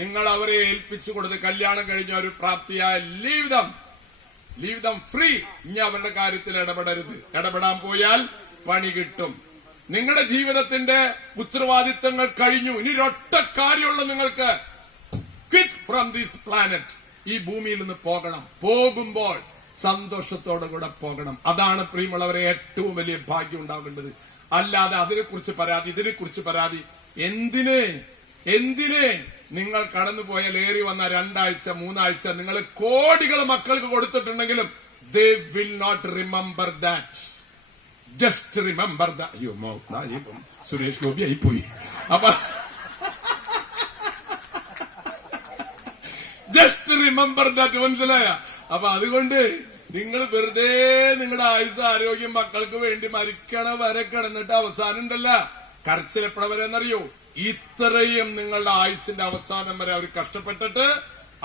നിങ്ങൾ അവരെ ഏൽപ്പിച്ചു കൊടുത്ത് കല്യാണം കഴിഞ്ഞ ഒരു പ്രാപ്തിയായ ലീവ് ദം ഫ്രീ. ഇനി അവരുടെ കാര്യത്തിൽ ഇടപെടരുത്. ഇടപെടാൻ പോയാൽ പണി കിട്ടും. നിങ്ങളുടെ ജീവിതത്തിന്റെ ഉത്തരവാദിത്തങ്ങൾ കഴിഞ്ഞു. ഇനി ഒരൊറ്റ കാര്യമുള്ള നിങ്ങൾക്ക് ക്വിറ്റ് ഫ്രം ദിസ് പ്ലാനറ്റ്. ഈ ഭൂമിയിൽ നിന്ന് പോകണം. പോകുമ്പോൾ സന്തോഷത്തോടെ കൂടെ പോകണം. അതാണ് പ്രിയമുള്ളവരെ ഏറ്റവും വലിയ ഭാഗ്യം ഉണ്ടാകേണ്ടത്. അല്ലാതെ അതിനെക്കുറിച്ച് പരാതി, ഇതിനെക്കുറിച്ച് പരാതി. എന്തിന് നിങ്ങൾ കടന്നുപോയാൽ ഏറി വന്ന 2 ആഴ്ച 3 ആഴ്ച നിങ്ങൾ കോടികൾ മക്കൾക്ക് കൊടുത്തിട്ടുണ്ടെങ്കിലും they will not remember that. Just remember that. അയ്യോ സുരേഷ് ഗോപി ആയിപ്പോയി. അപ്പൊ ജസ്റ്റ് റിമെമ്പർ ദാറ്റ്. മനസ്സിലായ? അപ്പൊ അതുകൊണ്ട് നിങ്ങൾ വെറുതെ നിങ്ങളുടെ ആയുസ് ആരോഗ്യം മക്കൾക്ക് വേണ്ടി മരിക്കണ വരെ കിടന്നിട്ട് അവസാനം ഉണ്ടല്ല കരച്ചിൽ എപ്പോഴ വരെ എന്നറിയോ? ഇത്രയും നിങ്ങളുടെ ആയുസിന്റെ അവസാനം വരെ അവർ കഷ്ടപ്പെട്ടിട്ട്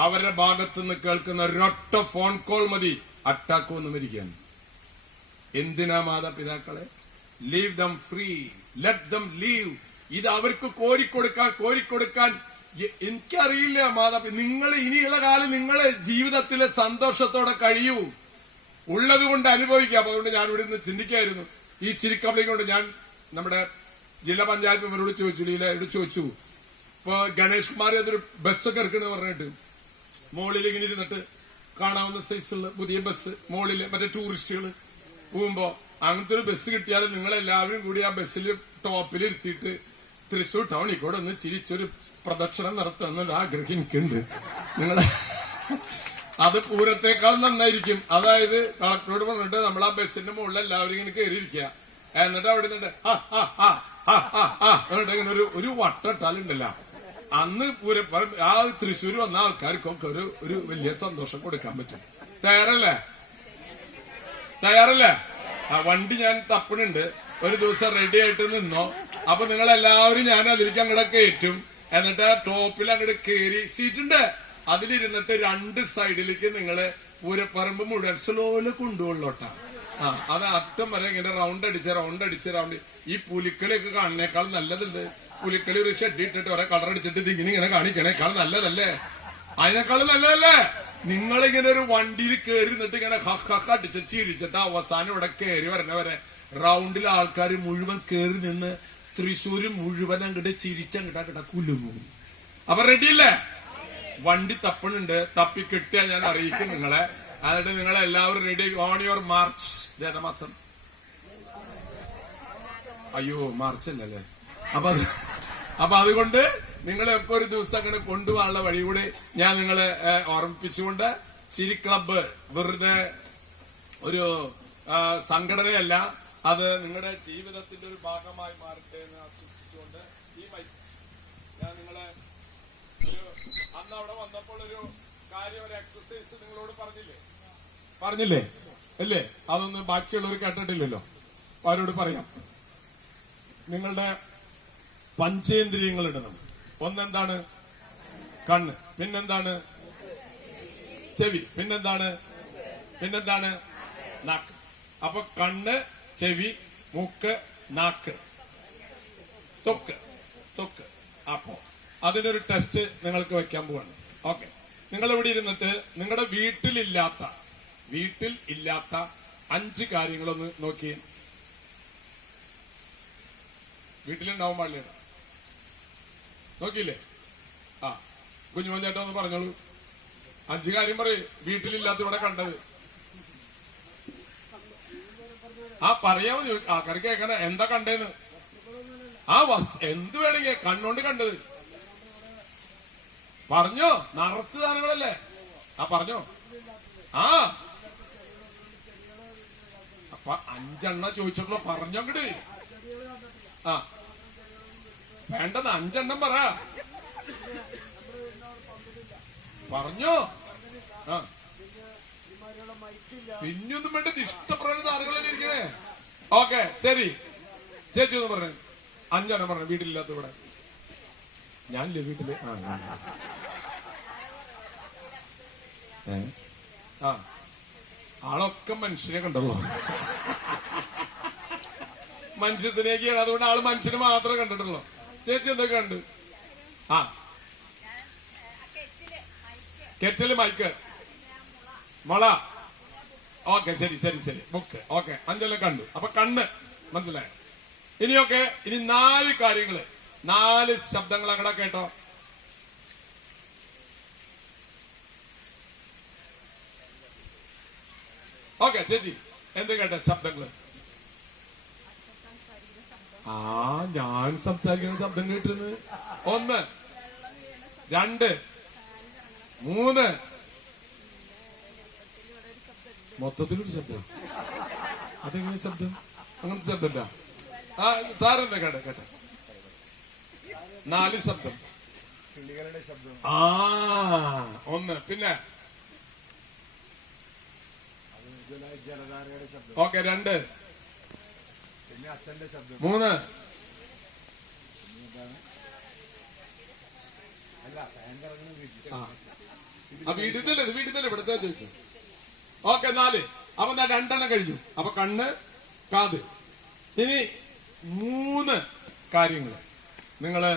അവരുടെ ഭാഗത്തുനിന്ന് കേൾക്കുന്ന ഒരൊറ്റ ഫോൺ കോൾ മതി അറ്റാക്ക് വന്ന് മരിക്കാൻ. എന്തിനാ മാതാപിതാക്കളെ? Leave dum free, let them leave. ഇത് അവർക്ക് കോരിക്കൊടുക്കാൻ എനിക്കറിയില്ല നിങ്ങൾ ഇനിയുള്ള കാലം നിങ്ങളെ ജീവിതത്തിലെ സന്തോഷത്തോടെ കഴിയൂ. ഉള്ളത് കൊണ്ട് അനുഭവിക്കുക. അപ്പൊ അതുകൊണ്ട് ഞാൻ ഇവിടെ നിന്ന് ചിന്തിക്കായിരുന്നു. ഈ ചിരിക്കമ്പളി കൊണ്ട് ഞാൻ നമ്മുടെ ജില്ലാ പഞ്ചായത്ത് ഇവരോട് ചോദിച്ചു, ലീലയോട് ചോദിച്ചു. ഇപ്പൊ ഗണേഷ് കുമാർ അതൊരു ബസ്സൊക്കെ ഇറക്കണെന്ന് പറഞ്ഞിട്ട് മോളിൽ ഇങ്ങനെ ഇരുന്നിട്ട് കാണാവുന്ന സൈസുള്ള പുതിയ ബസ് മോളില് മറ്റേ ടൂറിസ്റ്റുകൾ പോകുമ്പോ അങ്ങനത്തെ ഒരു ബസ് കിട്ടിയാലും നിങ്ങളെല്ലാവരും കൂടി ആ ബസ്സിൽ ടോപ്പിൽ ഇരുത്തിയിട്ട് തൃശൂർ ടൗണിൽ കൂടെ ഒന്ന് ചിരിച്ചൊരു പ്രദക്ഷിണം നടത്തുന്ന ആഗ്രഹം എനിക്കുണ്ട്. നിങ്ങളെ അത് പൂരത്തേക്കാൾ നന്നായിരിക്കും. അതായത് കളക്ടറോട് പറഞ്ഞിട്ട് നമ്മൾ ആ ബസ്സിന്റെ മുകളിൽ എല്ലാവരും ഇങ്ങനെ കയറിയിരിക്കുക. എന്നിട്ട് അവിടെ നിന്നിട്ട് എന്നിട്ട് ഇങ്ങനെ ഒരു വട്ടട്ടാലുണ്ടല്ലോ. അന്ന് ആ തൃശ്ശൂർ വന്ന ആൾക്കാർക്കൊക്കെ ഒരു വലിയ സന്തോഷം കൊടുക്കാൻ പറ്റും. തയ്യാറല്ലേ? ആ വണ്ടി ഞാൻ തപ്പണുണ്ട്. ഒരു ദിവസം റെഡി ആയിട്ട് നിന്നോ. അപ്പൊ നിങ്ങളെല്ലാവരും ഞാൻ അതിലേക്ക് അങ്ങോട്ട് കയറ്റും. എന്നിട്ട് ടോപ്പിൽ അങ്ങോട്ട് കയറി സീറ്റുണ്ട് അതിലിരുന്നിട്ട് 2 സൈഡിലേക്ക് നിങ്ങള് പൂരപ്പറമ്പ് മുഴുവൻ സ്ലോയില് കൊണ്ടുപോളോട്ടാ. അത് അറ്റം വരെ ഇങ്ങനെ റൗണ്ട് അടിച്ച് ഈ പുലിക്കളിയൊക്കെ കാണുന്നേക്കാൾ നല്ലതുണ്ട്. പുലിക്കളി ഒരു ഷെഡ് ഇട്ടിട്ട് ഒരേ കളർ അടിച്ചിട്ട് ഇങ്ങനെ കാണിക്കണേക്കാൾ നല്ലതല്ലേ? അതിനേക്കാൾ നല്ലതല്ലേ നിങ്ങളിങ്ങനെ ഒരു വണ്ടിയിൽ കയറി നിന്നിട്ട് ഇങ്ങനെ ഹക്ക് അടിച്ച് ചിരിച്ചിട്ട് അവസാനം ഇവിടെ കയറി വരണവരെ റൗണ്ടിൽ ആൾക്കാർ മുഴുവൻ കയറി നിന്ന് തൃശ്ശൂര് മുഴുവൻ അങ്ങോട്ട് ചിരിച്ചങ്ങോട്ട് കുലുങ്ങും. അപ്പൊ റെഡിയല്ലേ? വണ്ടി തപ്പണുണ്ട്. തപ്പി കിട്ടിയാൽ ഞാൻ അറിയിക്കും നിങ്ങളെ. എന്നിട്ട് നിങ്ങളെല്ലാവരും റെഡി ഓൺ യുവർ മാർച്ച്. ഏതാ മാസം? അയ്യോ മാർച്ചല്ലേ. അപ്പൊ അതുകൊണ്ട് നിങ്ങൾ എപ്പോ ഒരു ദിവസം അങ്ങനെ കൊണ്ടുപോകാനുള്ള വഴി കൂടി ഞാൻ നിങ്ങളെ ഓർമ്മിപ്പിച്ചുകൊണ്ട് ചിരി ക്ലബ്ബ് വെറുതെ ഒരു സംഘടനയല്ല, അത് നിങ്ങളുടെ ജീവിതത്തിന്റെ ഒരു ഭാഗമായി മാറട്ടെ എന്ന് ആശംസിച്ചുകൊണ്ട് ഈ ഞാൻ നിങ്ങളെ അന്ന് അവിടെ വന്നപ്പോൾ ഒരു കാര്യം, ഒരു എക്സസൈസ് നിങ്ങളോട് പറഞ്ഞില്ലേ അല്ലേ? അതൊന്നും ബാക്കിയുള്ളവർ കേട്ടിട്ടില്ലല്ലോ. അവരോട് പറയാം. നിങ്ങളുടെ പഞ്ചേന്ദ്രിയങ്ങൾ ഇടണം. ഒന്നെന്താണ്? കണ്ണ്. പിന്നെന്താണ്? ചെവി. പിന്നെന്താണ്? നാക്ക്. അപ്പൊ കണ്ണ്, ചെവി, മൂക്ക്, നാക്ക്, തൊക്ക്. അപ്പോ അതിനൊരു ടെസ്റ്റ് നിങ്ങൾക്ക് വെക്കാൻ പോവാണ്. ഓക്കെ, നിങ്ങൾ ഇവിടെ ഇരുന്നിട്ട് നിങ്ങളുടെ വീട്ടിൽ ഇല്ലാത്ത 5 കാര്യങ്ങളൊന്ന് നോക്കിയേ. വീട്ടിലുണ്ടാവും പാടില്ല. നോക്കിയില്ലേ? ആ, കുഞ്ഞുമോൻ ചേട്ടാ ഒന്ന് പറഞ്ഞോളൂ. 5 കാര്യം പറയും വീട്ടിലില്ലാത്ത ഇവിടെ കണ്ടത്. ആ പറയാ മതി, ആൾക്കാർ കേൾക്കണ. എന്താ കണ്ടേന്ന്? എന്ത് വേണമെങ്കിൽ കണ്ണോണ്ട് കണ്ടത് പറഞ്ഞോ. നിറച്ച് സാധനങ്ങളല്ലേ? ആ പറഞ്ഞോ. ആ അപ്പൊ 5 ചോദിച്ചിട്ടുള്ള പറഞ്ഞോങ്ങട്. ആ വേണ്ടത് 5 പറ. പറഞ്ഞോ. ആ പിന്നൊന്നും വേണ്ട, ഇഷ്ടപ്പെടുന്ന സാധനങ്ങളല്ലേ ഇരിക്കണേ. ഓക്കെ ശരി, ചേച്ചി ഒന്ന് പറഞ്ഞു. 5 പറഞ്ഞു വീട്ടിലില്ലാത്ത ഇവിടെ. ഞാനില്ലേ വീട്ടില്? ആ ആളൊക്കെ മനുഷ്യനെ കണ്ടല്ലോ. മനുഷ്യ സ്നേഹിയാണ്, അതുകൊണ്ട് ആള് മനുഷ്യനെ മാത്രമേ കണ്ടിട്ടുള്ളൂ. ചേച്ചി എന്തൊക്കെ കണ്ട്? ആ കെറ്റില്, മൈക്ക്, മുള. ഓക്കെ ശരി. ബുക്ക്. ഓക്കെ 5 കണ്ടു. അപ്പൊ കണ്ണ് മനസ്സിലായോ? ഇനി 4 കാര്യങ്ങള്, 4 ശബ്ദങ്ങൾ അങ്ങടെ കേട്ടോ. ഓക്കെ ചേച്ചി എന്ത് കേട്ട ശബ്ദങ്ങള്? ഞാൻ സംസാരിക്കുന്ന ശബ്ദം കേട്ടിരുന്നു. 1 2 3 മൊത്തത്തിലൊരു ശബ്ദം. അതെങ്ങനെ ശബ്ദം? അങ്ങനത്തെ ശബ്ദം. ആ സാറെന്താ കേട്ടെ? 4 ശബ്ദം. 1 പിന്നെ ഓക്കെ 2 3 വീട്ടിൽ തന്നെ ഇവിടുത്തെ ചോദിച്ചു. ഓക്കെ 4. അപ്പൊ 2 കഴിഞ്ഞു. അപ്പൊ കണ്ണ്, കാത്. ഇനി 3 കാര്യങ്ങള് നിങ്ങള്